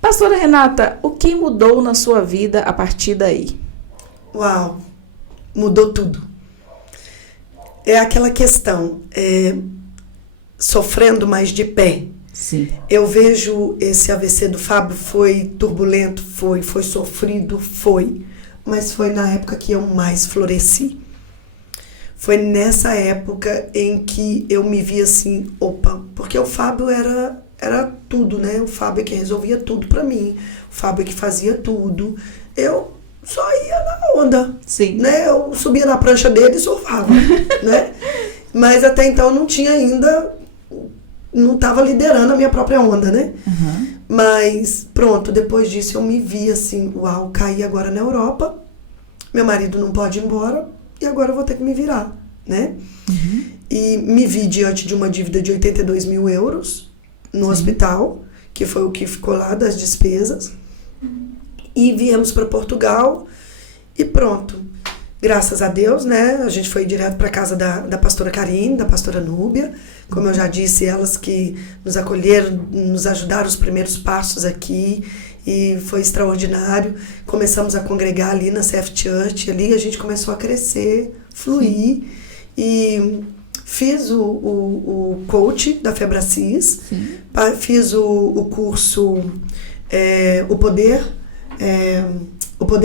Pastora Renata, o que mudou na sua vida a partir daí? Uau, mudou tudo. É aquela questão, sofrendo mais de pé. Sim. Eu vejo esse AVC do Fábio, foi turbulento, foi sofrido, mas foi na época que eu mais floresci. Foi nessa época em que eu me vi assim, opa, porque o Fábio era tudo, né? O Fábio é que resolvia tudo pra mim, o Fábio é que fazia tudo. Eu só ia na onda, Sim. né? Eu subia na prancha dele e surfava, né? Mas até então eu não tinha ainda, não estava liderando a minha própria onda, né? Uhum. Mas pronto, depois disso eu me vi assim, uau, caí agora na Europa, meu marido não pode ir embora e agora eu vou ter que me virar, né? Uhum. E me vi diante de uma dívida de 82 mil euros no hospital, que foi o que ficou lá das despesas. E viemos para Portugal e pronto. Graças a Deus, né? A gente foi direto para casa da pastora Karine, da pastora Núbia. Como eu já disse, elas que nos acolheram, nos ajudaram os primeiros passos aqui. E foi extraordinário. Começamos a congregar ali na CF Church. Ali a gente começou a crescer, fluir. Sim. E fiz o coach da Febracis. Sim. Fiz o curso O Poder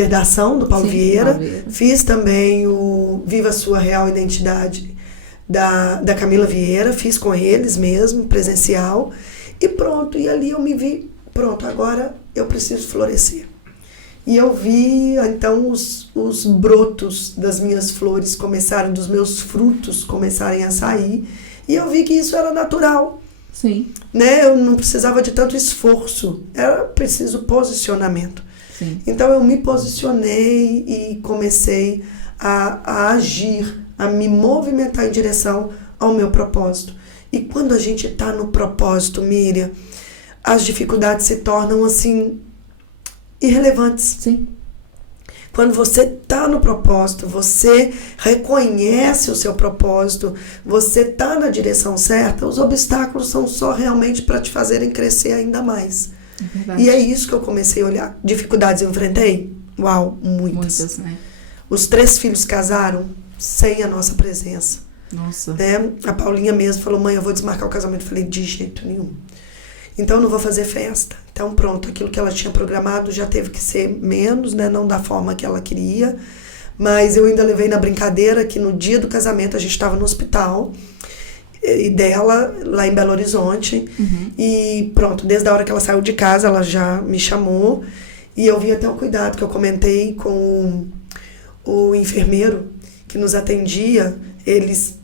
da Ação, do Paulo Vieira. Fiz também o Viva a Sua Real Identidade, da Camila Vieira. Fiz com eles mesmo, presencial. E pronto, e ali eu me vi, pronto, agora eu preciso florescer. E eu vi, então, os brotos das minhas flores começaram, dos meus frutos começarem a sair. E eu vi que isso era natural. Sim. Né? Eu não precisava de tanto esforço, era preciso posicionamento. Sim. Então eu me posicionei e comecei a agir, a me movimentar em direção ao meu propósito. E quando a gente está no propósito, Miriam, as dificuldades se tornam assim irrelevantes. Sim. Quando você está no propósito, você reconhece o seu propósito, você está na direção certa, os obstáculos são só realmente para te fazerem crescer ainda mais. Verdade. E é isso que eu comecei a olhar. Dificuldades eu enfrentei? Uau, muitas. Muitas, né? Os 3 filhos casaram sem a nossa presença. Nossa. Né? A Paulinha mesmo falou, mãe, eu vou desmarcar o casamento. Eu falei, de jeito nenhum. Então eu não vou fazer festa. Então pronto, aquilo que ela tinha programado já teve que ser menos, né? Não da forma que ela queria. Mas eu ainda levei na brincadeira que no dia do casamento a gente estava no hospital e dela, lá em Belo Horizonte. Uhum. E pronto, desde a hora que ela saiu de casa, ela já me chamou. E eu vi até o cuidado que eu comentei com o enfermeiro que nos atendia.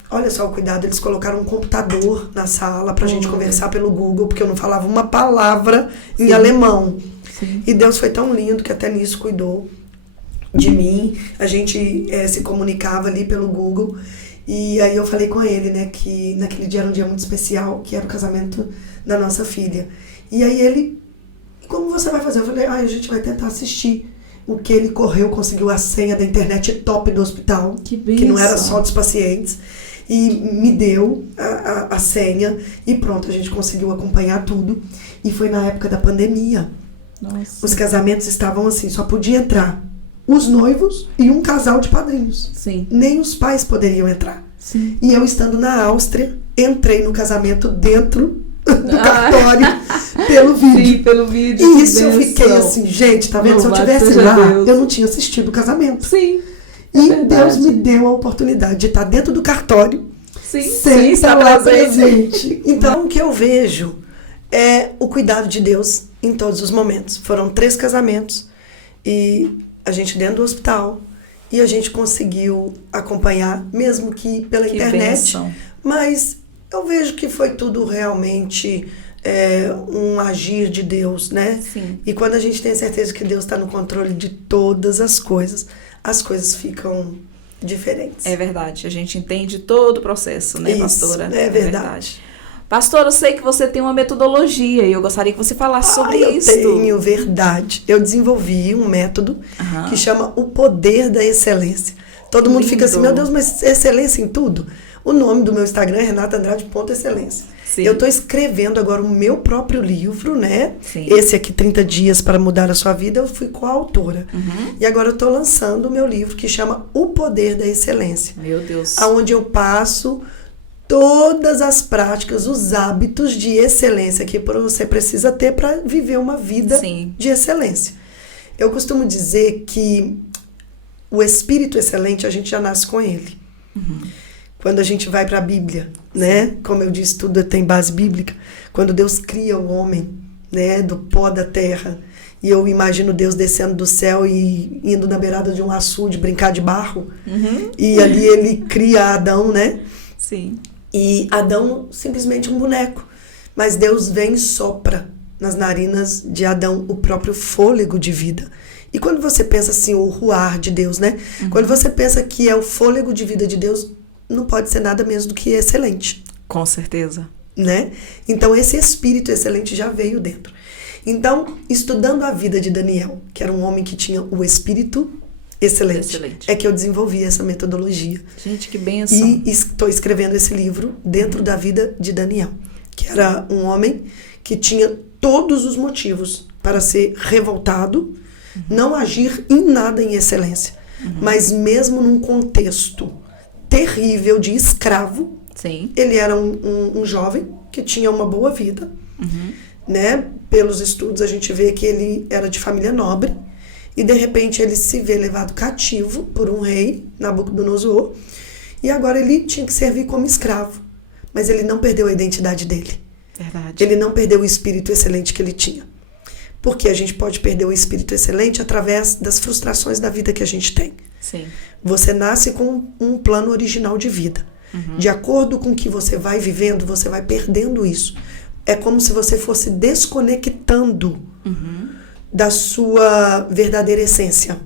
Olha só o cuidado, eles colocaram um computador na sala pra gente conversar pelo Google, porque eu não falava uma palavra em alemão. Sim. E Deus foi tão lindo que até nisso cuidou de mim. A gente se comunicava ali pelo Google. E aí eu falei com ele, né, que naquele dia era um dia muito especial, que era o casamento da nossa filha. E aí ele, como você vai fazer? Eu falei, a gente vai tentar assistir. O que ele correu, conseguiu a senha da internet top do hospital, que não era só dos pacientes, e me deu a senha, e pronto, a gente conseguiu acompanhar tudo. E foi na época da pandemia. Nossa. Os casamentos estavam assim, só podia entrar os noivos e um casal de padrinhos. Sim. Nem os pais poderiam entrar. Sim. E eu, estando na Áustria, entrei no casamento dentro do cartório pelo vídeo. Sim, pelo vídeo. E isso eu fiquei assim, gente, tá vendo? Se eu tivesse lá, eu não tinha assistido o casamento. Sim. E Deus me deu a oportunidade de estar dentro do cartório sem estar lá presente. Então, o que eu vejo é o cuidado de Deus em todos os momentos. Foram 3 casamentos e a gente dentro do hospital e a gente conseguiu acompanhar, mesmo que pela internet. Bênção. Mas eu vejo que foi tudo realmente um agir de Deus, né? Sim. E quando a gente tem a certeza que Deus está no controle de todas as coisas ficam diferentes. É verdade. A gente entende todo o processo, né, Isso, pastora? é verdade. Pastora, eu sei que você tem uma metodologia e eu gostaria que você falasse sobre isso. Eu tenho, verdade. Eu desenvolvi um método que chama o poder da excelência. Todo mundo fica assim, meu Deus, mas excelência em tudo? O nome do meu Instagram é renataandrade.excelência. Sim. Eu estou escrevendo agora o meu próprio livro, né? Sim. Esse aqui, 30 Dias para Mudar a Sua Vida, eu fui coautora. E agora eu estou lançando o meu livro que chama O Poder da Excelência. Meu Deus. Onde eu passo todas as práticas, os hábitos de excelência que você precisa ter para viver uma vida Sim. de excelência. Eu costumo dizer que o espírito excelente, a gente já nasce com ele. Quando a gente vai para a Bíblia, né? Como eu disse, tudo tem base bíblica. Quando Deus cria o homem, né? Do pó da terra. E eu imagino Deus descendo do céu e indo na beirada de um açude brincar de barro. E ali ele cria Adão, né? Sim. E Adão, simplesmente um boneco. Mas Deus vem e sopra nas narinas de Adão o próprio fôlego de vida. E quando você pensa assim, o ruar de Deus, né? Quando você pensa que é o fôlego de vida de Deus, não pode ser nada menos do que excelente. Com certeza. Né? Então, esse espírito excelente já veio dentro. Então, estudando a vida de Daniel, que era um homem que tinha o espírito excelente. É que eu desenvolvi essa metodologia. Gente, que bênção. E estou escrevendo esse livro dentro da vida de Daniel, que era um homem que tinha todos os motivos para ser revoltado, não agir em nada em excelência, mas mesmo num contexto terrível de escravo, Sim. ele era um jovem que tinha uma boa vida, né? Pelos estudos a gente vê que ele era de família nobre, e de repente ele se vê levado cativo por um rei, Nabucodonosor, e agora ele tinha que servir como escravo. Mas ele não perdeu a identidade dele. Verdade. Ele não perdeu o espírito excelente que ele tinha. Porque a gente pode perder o espírito excelente através das frustrações da vida que a gente tem. Sim. Você nasce com um plano original de vida. De acordo com o que você vai vivendo, você vai perdendo isso. É como se você fosse desconectando da sua verdadeira essência,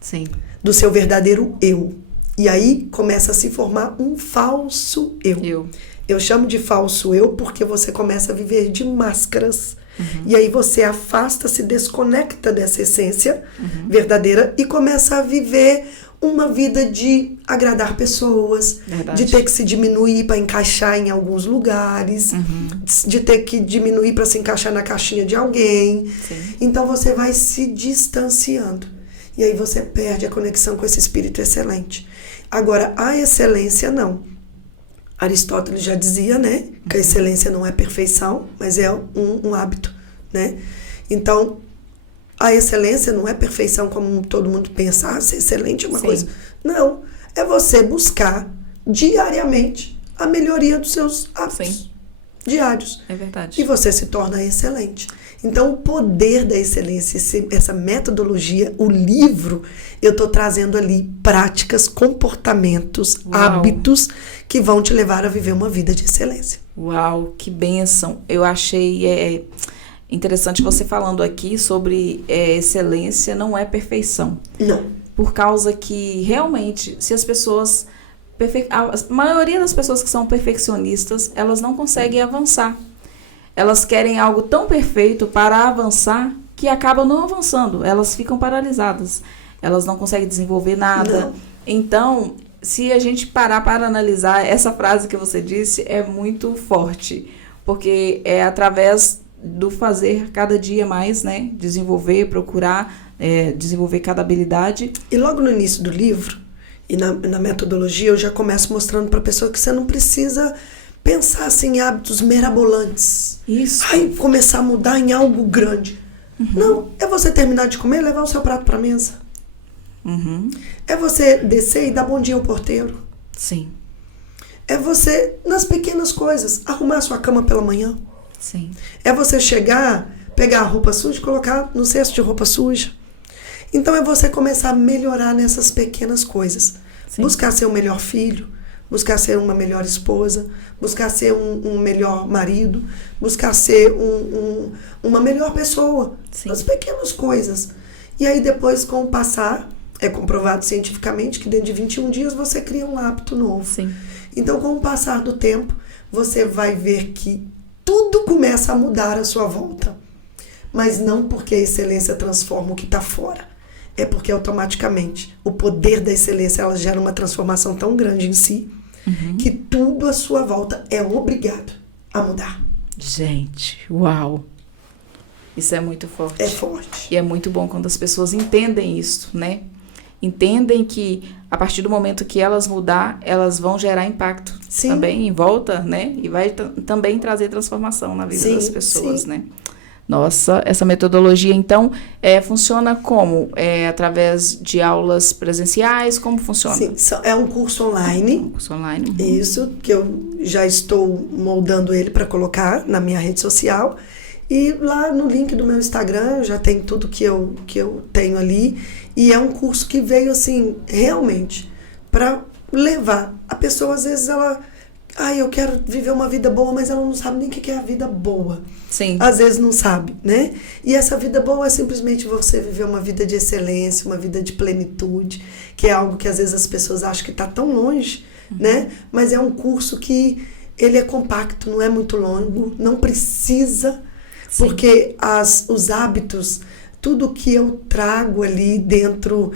Sim. do seu verdadeiro eu. E aí começa a se formar um falso eu. Eu chamo de falso eu porque você começa a viver de máscaras. E aí você afasta, se desconecta dessa essência verdadeira e começa a viver uma vida de agradar pessoas, Verdade. de ter que se diminuir para encaixar em alguns lugares, de ter que diminuir para se encaixar na caixinha de alguém. Sim. Então você vai se distanciando. E aí você perde a conexão com esse espírito excelente. Agora, a excelência não. Aristóteles já dizia, né, que a excelência não é perfeição, mas é um hábito, né? Então, a excelência não é perfeição como todo mundo pensa, ser excelente é uma coisa. Não, é você buscar diariamente a melhoria dos seus hábitos diários. É verdade. E você se torna excelente. Então, o poder da excelência, essa metodologia, o livro, eu estou trazendo ali práticas, comportamentos, hábitos que vão te levar a viver uma vida de excelência. Uau, que bênção. Eu achei interessante você falando aqui sobre excelência não é perfeição. Não. Por causa que, realmente, se as pessoas... A maioria das pessoas que são perfeccionistas, elas não conseguem avançar. Elas querem algo tão perfeito para avançar que acabam não avançando. Elas ficam paralisadas. Elas não conseguem desenvolver nada. Não. Então, se a gente parar para analisar, essa frase que você disse é muito forte. Porque é através do fazer cada dia mais, né? Desenvolver, procurar, desenvolver cada habilidade. E logo no início do livro, e na metodologia, eu já começo mostrando para a pessoa que você não precisa pensar assim, em hábitos mirabolantes. Isso. Aí começar a mudar em algo grande. Não, é você terminar de comer e levar o seu prato para a mesa. É você descer e dar bom dia ao porteiro. Sim. É você, nas pequenas coisas, arrumar a sua cama pela manhã. Sim. É você chegar, pegar a roupa suja e colocar no cesto de roupa suja. Então é você começar a melhorar nessas pequenas coisas. Sim. Buscar ser o melhor filho, buscar ser uma melhor esposa, buscar ser um melhor marido, buscar ser uma melhor pessoa. Sim. As pequenas coisas. E aí depois, com o passar, é comprovado cientificamente que dentro de 21 dias você cria um hábito novo. Sim. Então, com o passar do tempo, você vai ver que tudo começa a mudar à sua volta. Mas não porque a excelência transforma o que está fora. É porque automaticamente o poder da excelência ela gera uma transformação tão grande em si que tudo à sua volta é obrigado a mudar. Gente, uau! Isso é muito forte. É forte. E é muito bom quando as pessoas entendem isso, né? Entendem que a partir do momento que elas mudar, elas vão gerar impacto Sim. também em volta, né? E vai também trazer transformação na vida Sim, das pessoas, sim. né? Nossa, essa metodologia, então, funciona como? Através de aulas presenciais? Como funciona? Sim, é um curso online. Um curso online. Isso, que eu já estou moldando ele para colocar na minha rede social. E lá no link do meu Instagram já tem tudo que eu tenho ali. E é um curso que veio, assim, realmente para levar. A pessoa, às vezes, ela... eu quero viver uma vida boa, mas ela não sabe nem o que é a vida boa. Sim. Às vezes não sabe, né? E essa vida boa é simplesmente você viver uma vida de excelência, uma vida de plenitude, que é algo que às vezes as pessoas acham que está tão longe, né? Mas é um curso que ele é compacto, não é muito longo, não precisa, Sim. porque os hábitos, tudo que eu trago ali dentro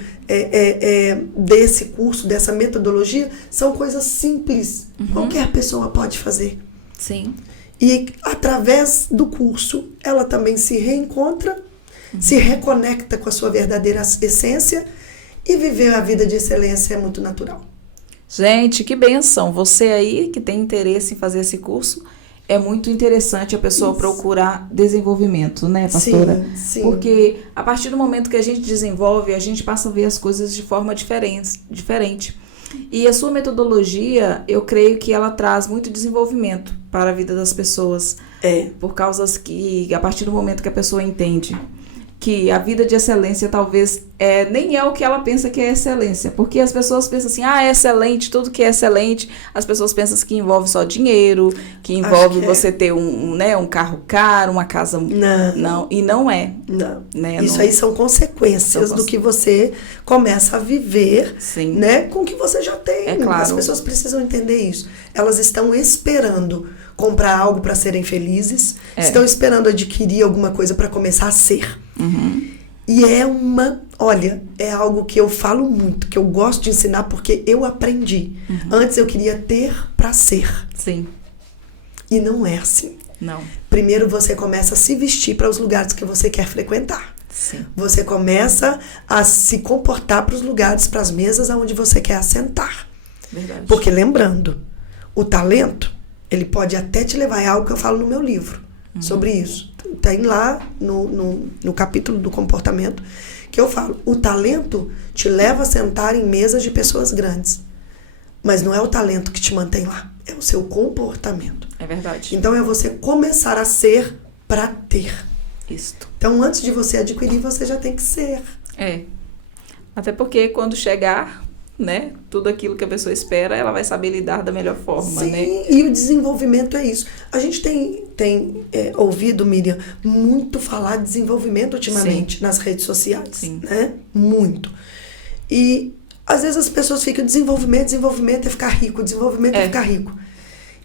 desse curso, dessa metodologia, são coisas simples. Qualquer pessoa pode fazer. Sim. E através do curso, ela também se reencontra, se reconecta com a sua verdadeira essência e viver a vida de excelência é muito natural. Gente, que bênção! Você aí que tem interesse em fazer esse curso, é muito interessante a pessoa procurar desenvolvimento, né, pastora? Sim, sim. Porque a partir do momento que a gente desenvolve, a gente passa a ver as coisas de forma diferente. E a sua metodologia, eu creio que ela traz muito desenvolvimento para a vida das pessoas. Por causa que, a partir do momento que a pessoa entende que a vida de excelência talvez nem é o que ela pensa que é excelência. Porque as pessoas pensam assim, é excelente, tudo que é excelente, as pessoas pensam que envolve só dinheiro, que envolve você ter um carro caro, uma casa... Não, e não é. Não. Né? Isso aí são consequências do que você começa a viver, Sim. né, com o que você já tem. É claro. As pessoas precisam entender isso. Elas estão esperando comprar algo para serem felizes, estão esperando adquirir alguma coisa para começar a ser. E é algo que eu falo muito, que eu gosto de ensinar porque eu aprendi. Antes eu queria ter para ser. Sim. E não é assim. Não. Primeiro você começa a se vestir para os lugares que você quer frequentar. Sim. Você começa a se comportar para os lugares, para as mesas aonde você quer assentar. Verdade. Porque lembrando, o talento, ele pode até te levar, é algo que eu falo no meu livro sobre isso. Tem lá no capítulo do comportamento que eu falo, o talento te leva a sentar em mesas de pessoas grandes. Mas não é o talento que te mantém lá, é o seu comportamento. É verdade. Então é você começar a ser para ter. Isto. Então antes de você adquirir, você já tem que ser. Até porque quando chegar, né, tudo aquilo que a pessoa espera, ela vai saber lidar da melhor forma, Sim, né? E o desenvolvimento é isso. A gente tem ouvido, Miriam, muito falar de desenvolvimento ultimamente nas redes sociais. Sim. Né? Muito. E às vezes as pessoas ficam, desenvolvimento é ficar rico, desenvolvimento é ficar rico.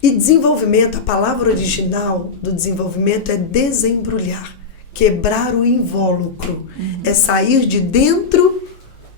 E desenvolvimento, a palavra original do desenvolvimento é desembrulhar, quebrar o invólucro, é sair de dentro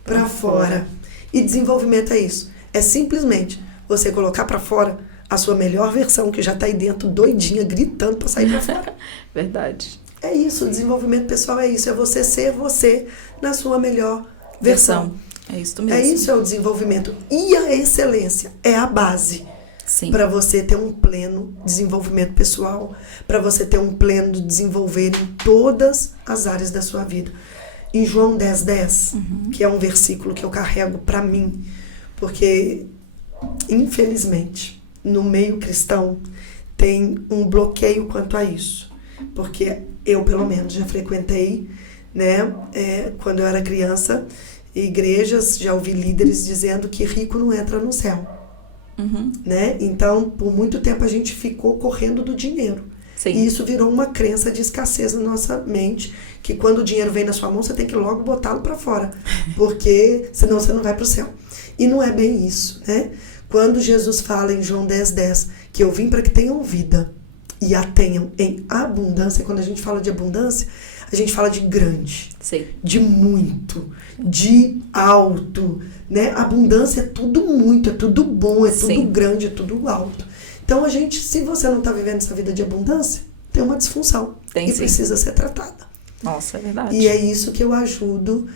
para fora. E desenvolvimento é isso, é simplesmente você colocar para fora a sua melhor versão, que já está aí dentro, doidinha, gritando para sair para fora. Verdade. É isso, o desenvolvimento pessoal é isso, é você ser você na sua melhor versão. É isso mesmo. É isso, é o desenvolvimento. E a excelência é a base. Sim. Para você ter um pleno desenvolvimento pessoal, para você ter um pleno desenvolver em todas as áreas da sua vida. Em João 10:10, que é um versículo que eu carrego para mim, porque, infelizmente, no meio cristão, tem um bloqueio quanto a isso. Porque eu, pelo menos, já frequentei, né, quando eu era criança, igrejas, já ouvi líderes dizendo que rico não entra no céu. né? Então, por muito tempo a gente ficou correndo do dinheiro. Sim. E isso virou uma crença de escassez na nossa mente, que quando o dinheiro vem na sua mão, você tem que logo botá-lo para fora, porque senão você não vai para o céu. E não é bem isso, né? Quando Jesus fala em João 10:10, que eu vim para que tenham vida e a tenham em abundância, quando a gente fala de abundância, a gente fala de grande, Sim. de muito, de alto, né? Abundância é tudo muito, é tudo bom, é tudo Sim. grande, é tudo alto. Então, se você não está vivendo essa vida de abundância, tem uma disfunção Tem, e sim. precisa ser tratada. Nossa, é verdade. E é isso que eu ajudo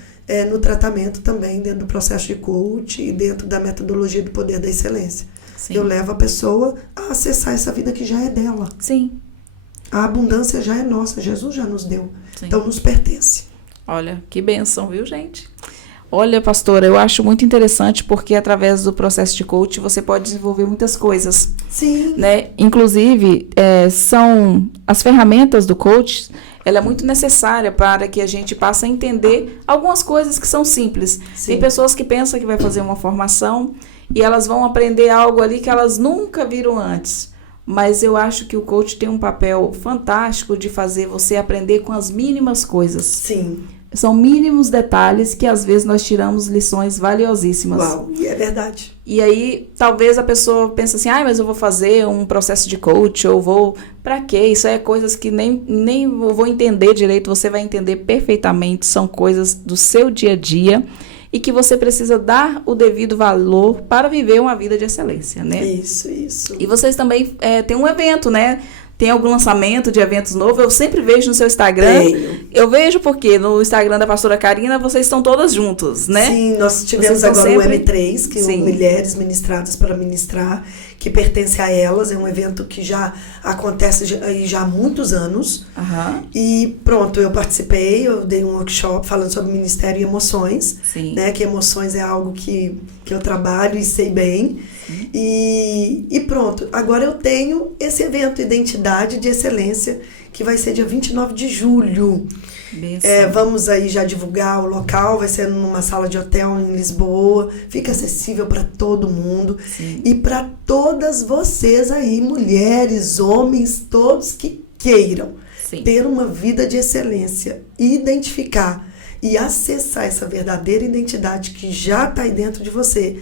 no tratamento também, dentro do processo de coach e dentro da metodologia do poder da excelência. Sim. Eu levo a pessoa a acessar essa vida que já é dela. Sim. A abundância já é nossa, Jesus já nos deu. Sim. Então, nos pertence. Olha, que bênção, viu, gente? Olha, pastora, eu acho muito interessante porque através do processo de coach você pode desenvolver muitas coisas, Sim. né? Inclusive, são as ferramentas do coach, ela é muito necessária para que a gente passe a entender algumas coisas que são simples. Sim. Tem pessoas que pensam que vai fazer uma formação e elas vão aprender algo ali que elas nunca viram antes. Mas eu acho que o coach tem um papel fantástico de fazer você aprender com as mínimas coisas. Sim. São mínimos detalhes que às vezes nós tiramos lições valiosíssimas. Uau, e é verdade. E aí, talvez a pessoa pense assim, mas eu vou fazer um processo de coach, ou vou... Pra quê? Isso é coisas que nem eu vou entender direito, você vai entender perfeitamente, são coisas do seu dia a dia e que você precisa dar o devido valor para viver uma vida de excelência, né? Isso. E vocês também têm um evento, né? Tem algum lançamento de eventos novos? Eu sempre vejo no seu Instagram. Tenho. Eu vejo porque no Instagram da pastora Karina, vocês estão todas juntas, né? Sim, nós tivemos Vocês estão agora sempre- o M3, que Sim. é Mulheres Ministradas para Ministrar, que pertence a elas. É um evento que já acontece já há muitos anos. Aham. E pronto, eu participei, eu dei um workshop falando sobre ministério e emoções, Sim. né? Que emoções é algo que eu trabalho e sei bem. E pronto, agora eu tenho esse evento Identidade de Excelência, que vai ser dia 29 de julho. Benção. Vamos aí já divulgar o local, vai ser numa sala de hotel em Lisboa, fica acessível para todo mundo. Sim. E para todas vocês aí, mulheres, homens, todos que queiram Sim. ter uma vida de excelência, identificar e acessar essa verdadeira identidade que já está aí dentro de você,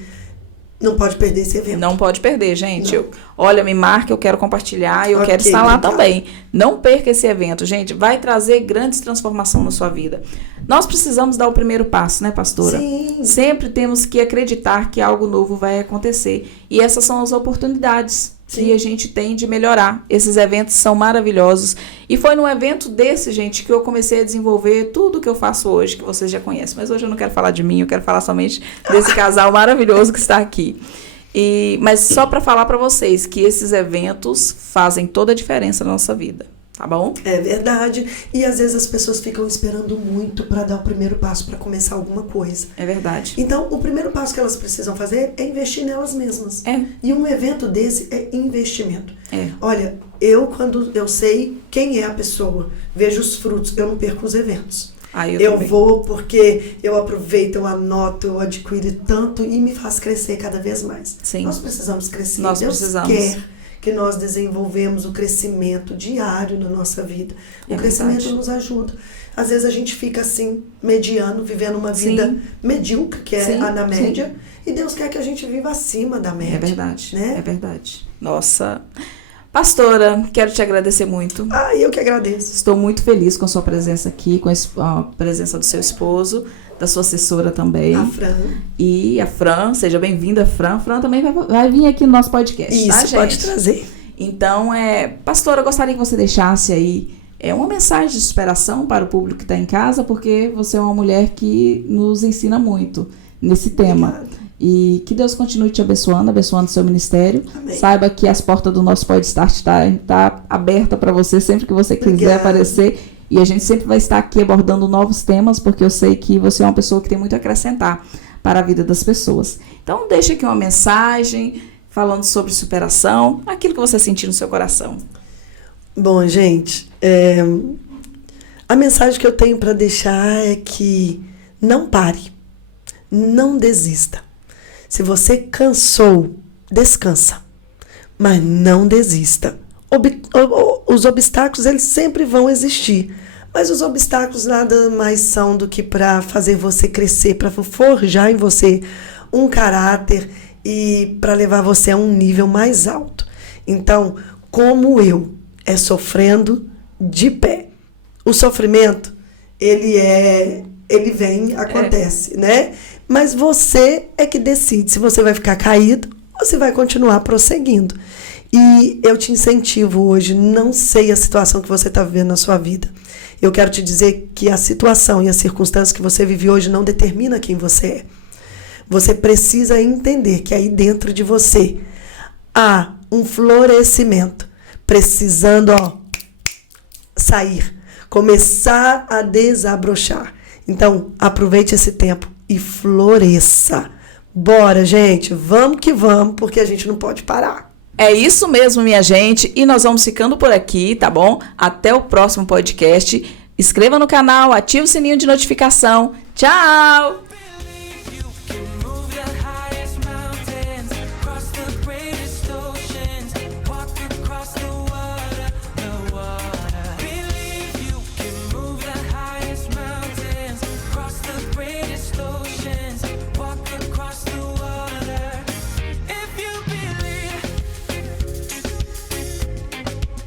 não pode perder esse evento. Não pode perder, gente. Não. Olha, me marca, eu quero compartilhar, eu Ok, quero estar lá obrigada. também. Não perca esse evento, gente. Vai trazer grandes transformações na sua vida. Nós precisamos dar o primeiro passo, né, pastora? Sim. Sempre temos que acreditar que algo novo vai acontecer. E essas são as oportunidades que Sim. a gente tem de melhorar. Esses eventos são maravilhosos. E foi num evento desse, gente, que eu comecei a desenvolver tudo que eu faço hoje, que vocês já conhecem. Mas hoje eu não quero falar de mim, eu quero falar somente desse casal maravilhoso que está aqui. Mas só para falar para vocês que esses eventos fazem toda a diferença na nossa vida. Tá bom? É verdade. E às vezes as pessoas ficam esperando muito para dar o primeiro passo, para começar alguma coisa. É verdade. Então, o primeiro passo que elas precisam fazer é investir nelas mesmas. É. E um evento desse é investimento. É. Olha, quando eu sei quem é a pessoa, vejo os frutos, eu não perco os eventos. Eu também. vou porque eu aproveito, eu anoto, eu adquiro tanto e me faz crescer cada vez mais. Sim. Nós precisamos crescer. Nós Deus precisamos. quer que nós desenvolvemos o crescimento diário na nossa vida. O É crescimento verdade. nos ajuda. Às vezes a gente fica assim, mediano, vivendo uma Sim. vida medíocre, que é Sim, a na sim. média, e Deus quer que a gente viva acima da média. É verdade. Né? É verdade. Nossa. Pastora, quero te agradecer muito. Eu que agradeço. Estou muito feliz com a sua presença aqui, com a presença do seu esposo, da sua assessora também. A Fran. E a Fran, seja bem-vinda, Fran. Fran também vai vir aqui no nosso podcast, Isso, tá, gente? pode trazer. Então, pastora, eu gostaria que você deixasse aí uma mensagem de superação para o público que está em casa, porque você é uma mulher que nos ensina muito nesse tema. Obrigada. E que Deus continue te abençoando o seu ministério. Amém. Saiba que as portas do nosso Podstart tá aberta para você sempre que você quiser Obrigada. aparecer. E a gente sempre vai estar aqui abordando novos temas, porque eu sei que você é uma pessoa que tem muito a acrescentar para a vida das pessoas. Então, deixa aqui uma mensagem falando sobre superação, aquilo que você sentir no seu coração. Bom, gente, a mensagem que eu tenho para deixar é que não pare, não desista. Se você cansou, descansa, mas não desista. Os obstáculos, eles sempre vão existir, mas os obstáculos nada mais são do que para fazer você crescer, para forjar em você um caráter e para levar você a um nível mais alto. Então, como eu, é sofrendo de pé. O sofrimento, ele vem, acontece, né? Mas você é que decide se você vai ficar caído ou se vai continuar prosseguindo. E eu te incentivo hoje, não sei a situação que você está vivendo na sua vida. Eu quero te dizer que a situação e as circunstâncias que você vive hoje não determina quem você é. Você precisa entender que aí dentro de você há um florescimento, precisando sair, começar a desabrochar. Então, aproveite esse tempo e floresça. Bora, gente, vamos que vamos, porque a gente não pode parar. É isso mesmo, minha gente, e nós vamos ficando por aqui, tá bom? Até o próximo podcast. Inscreva no canal, ative o sininho de notificação. Tchau!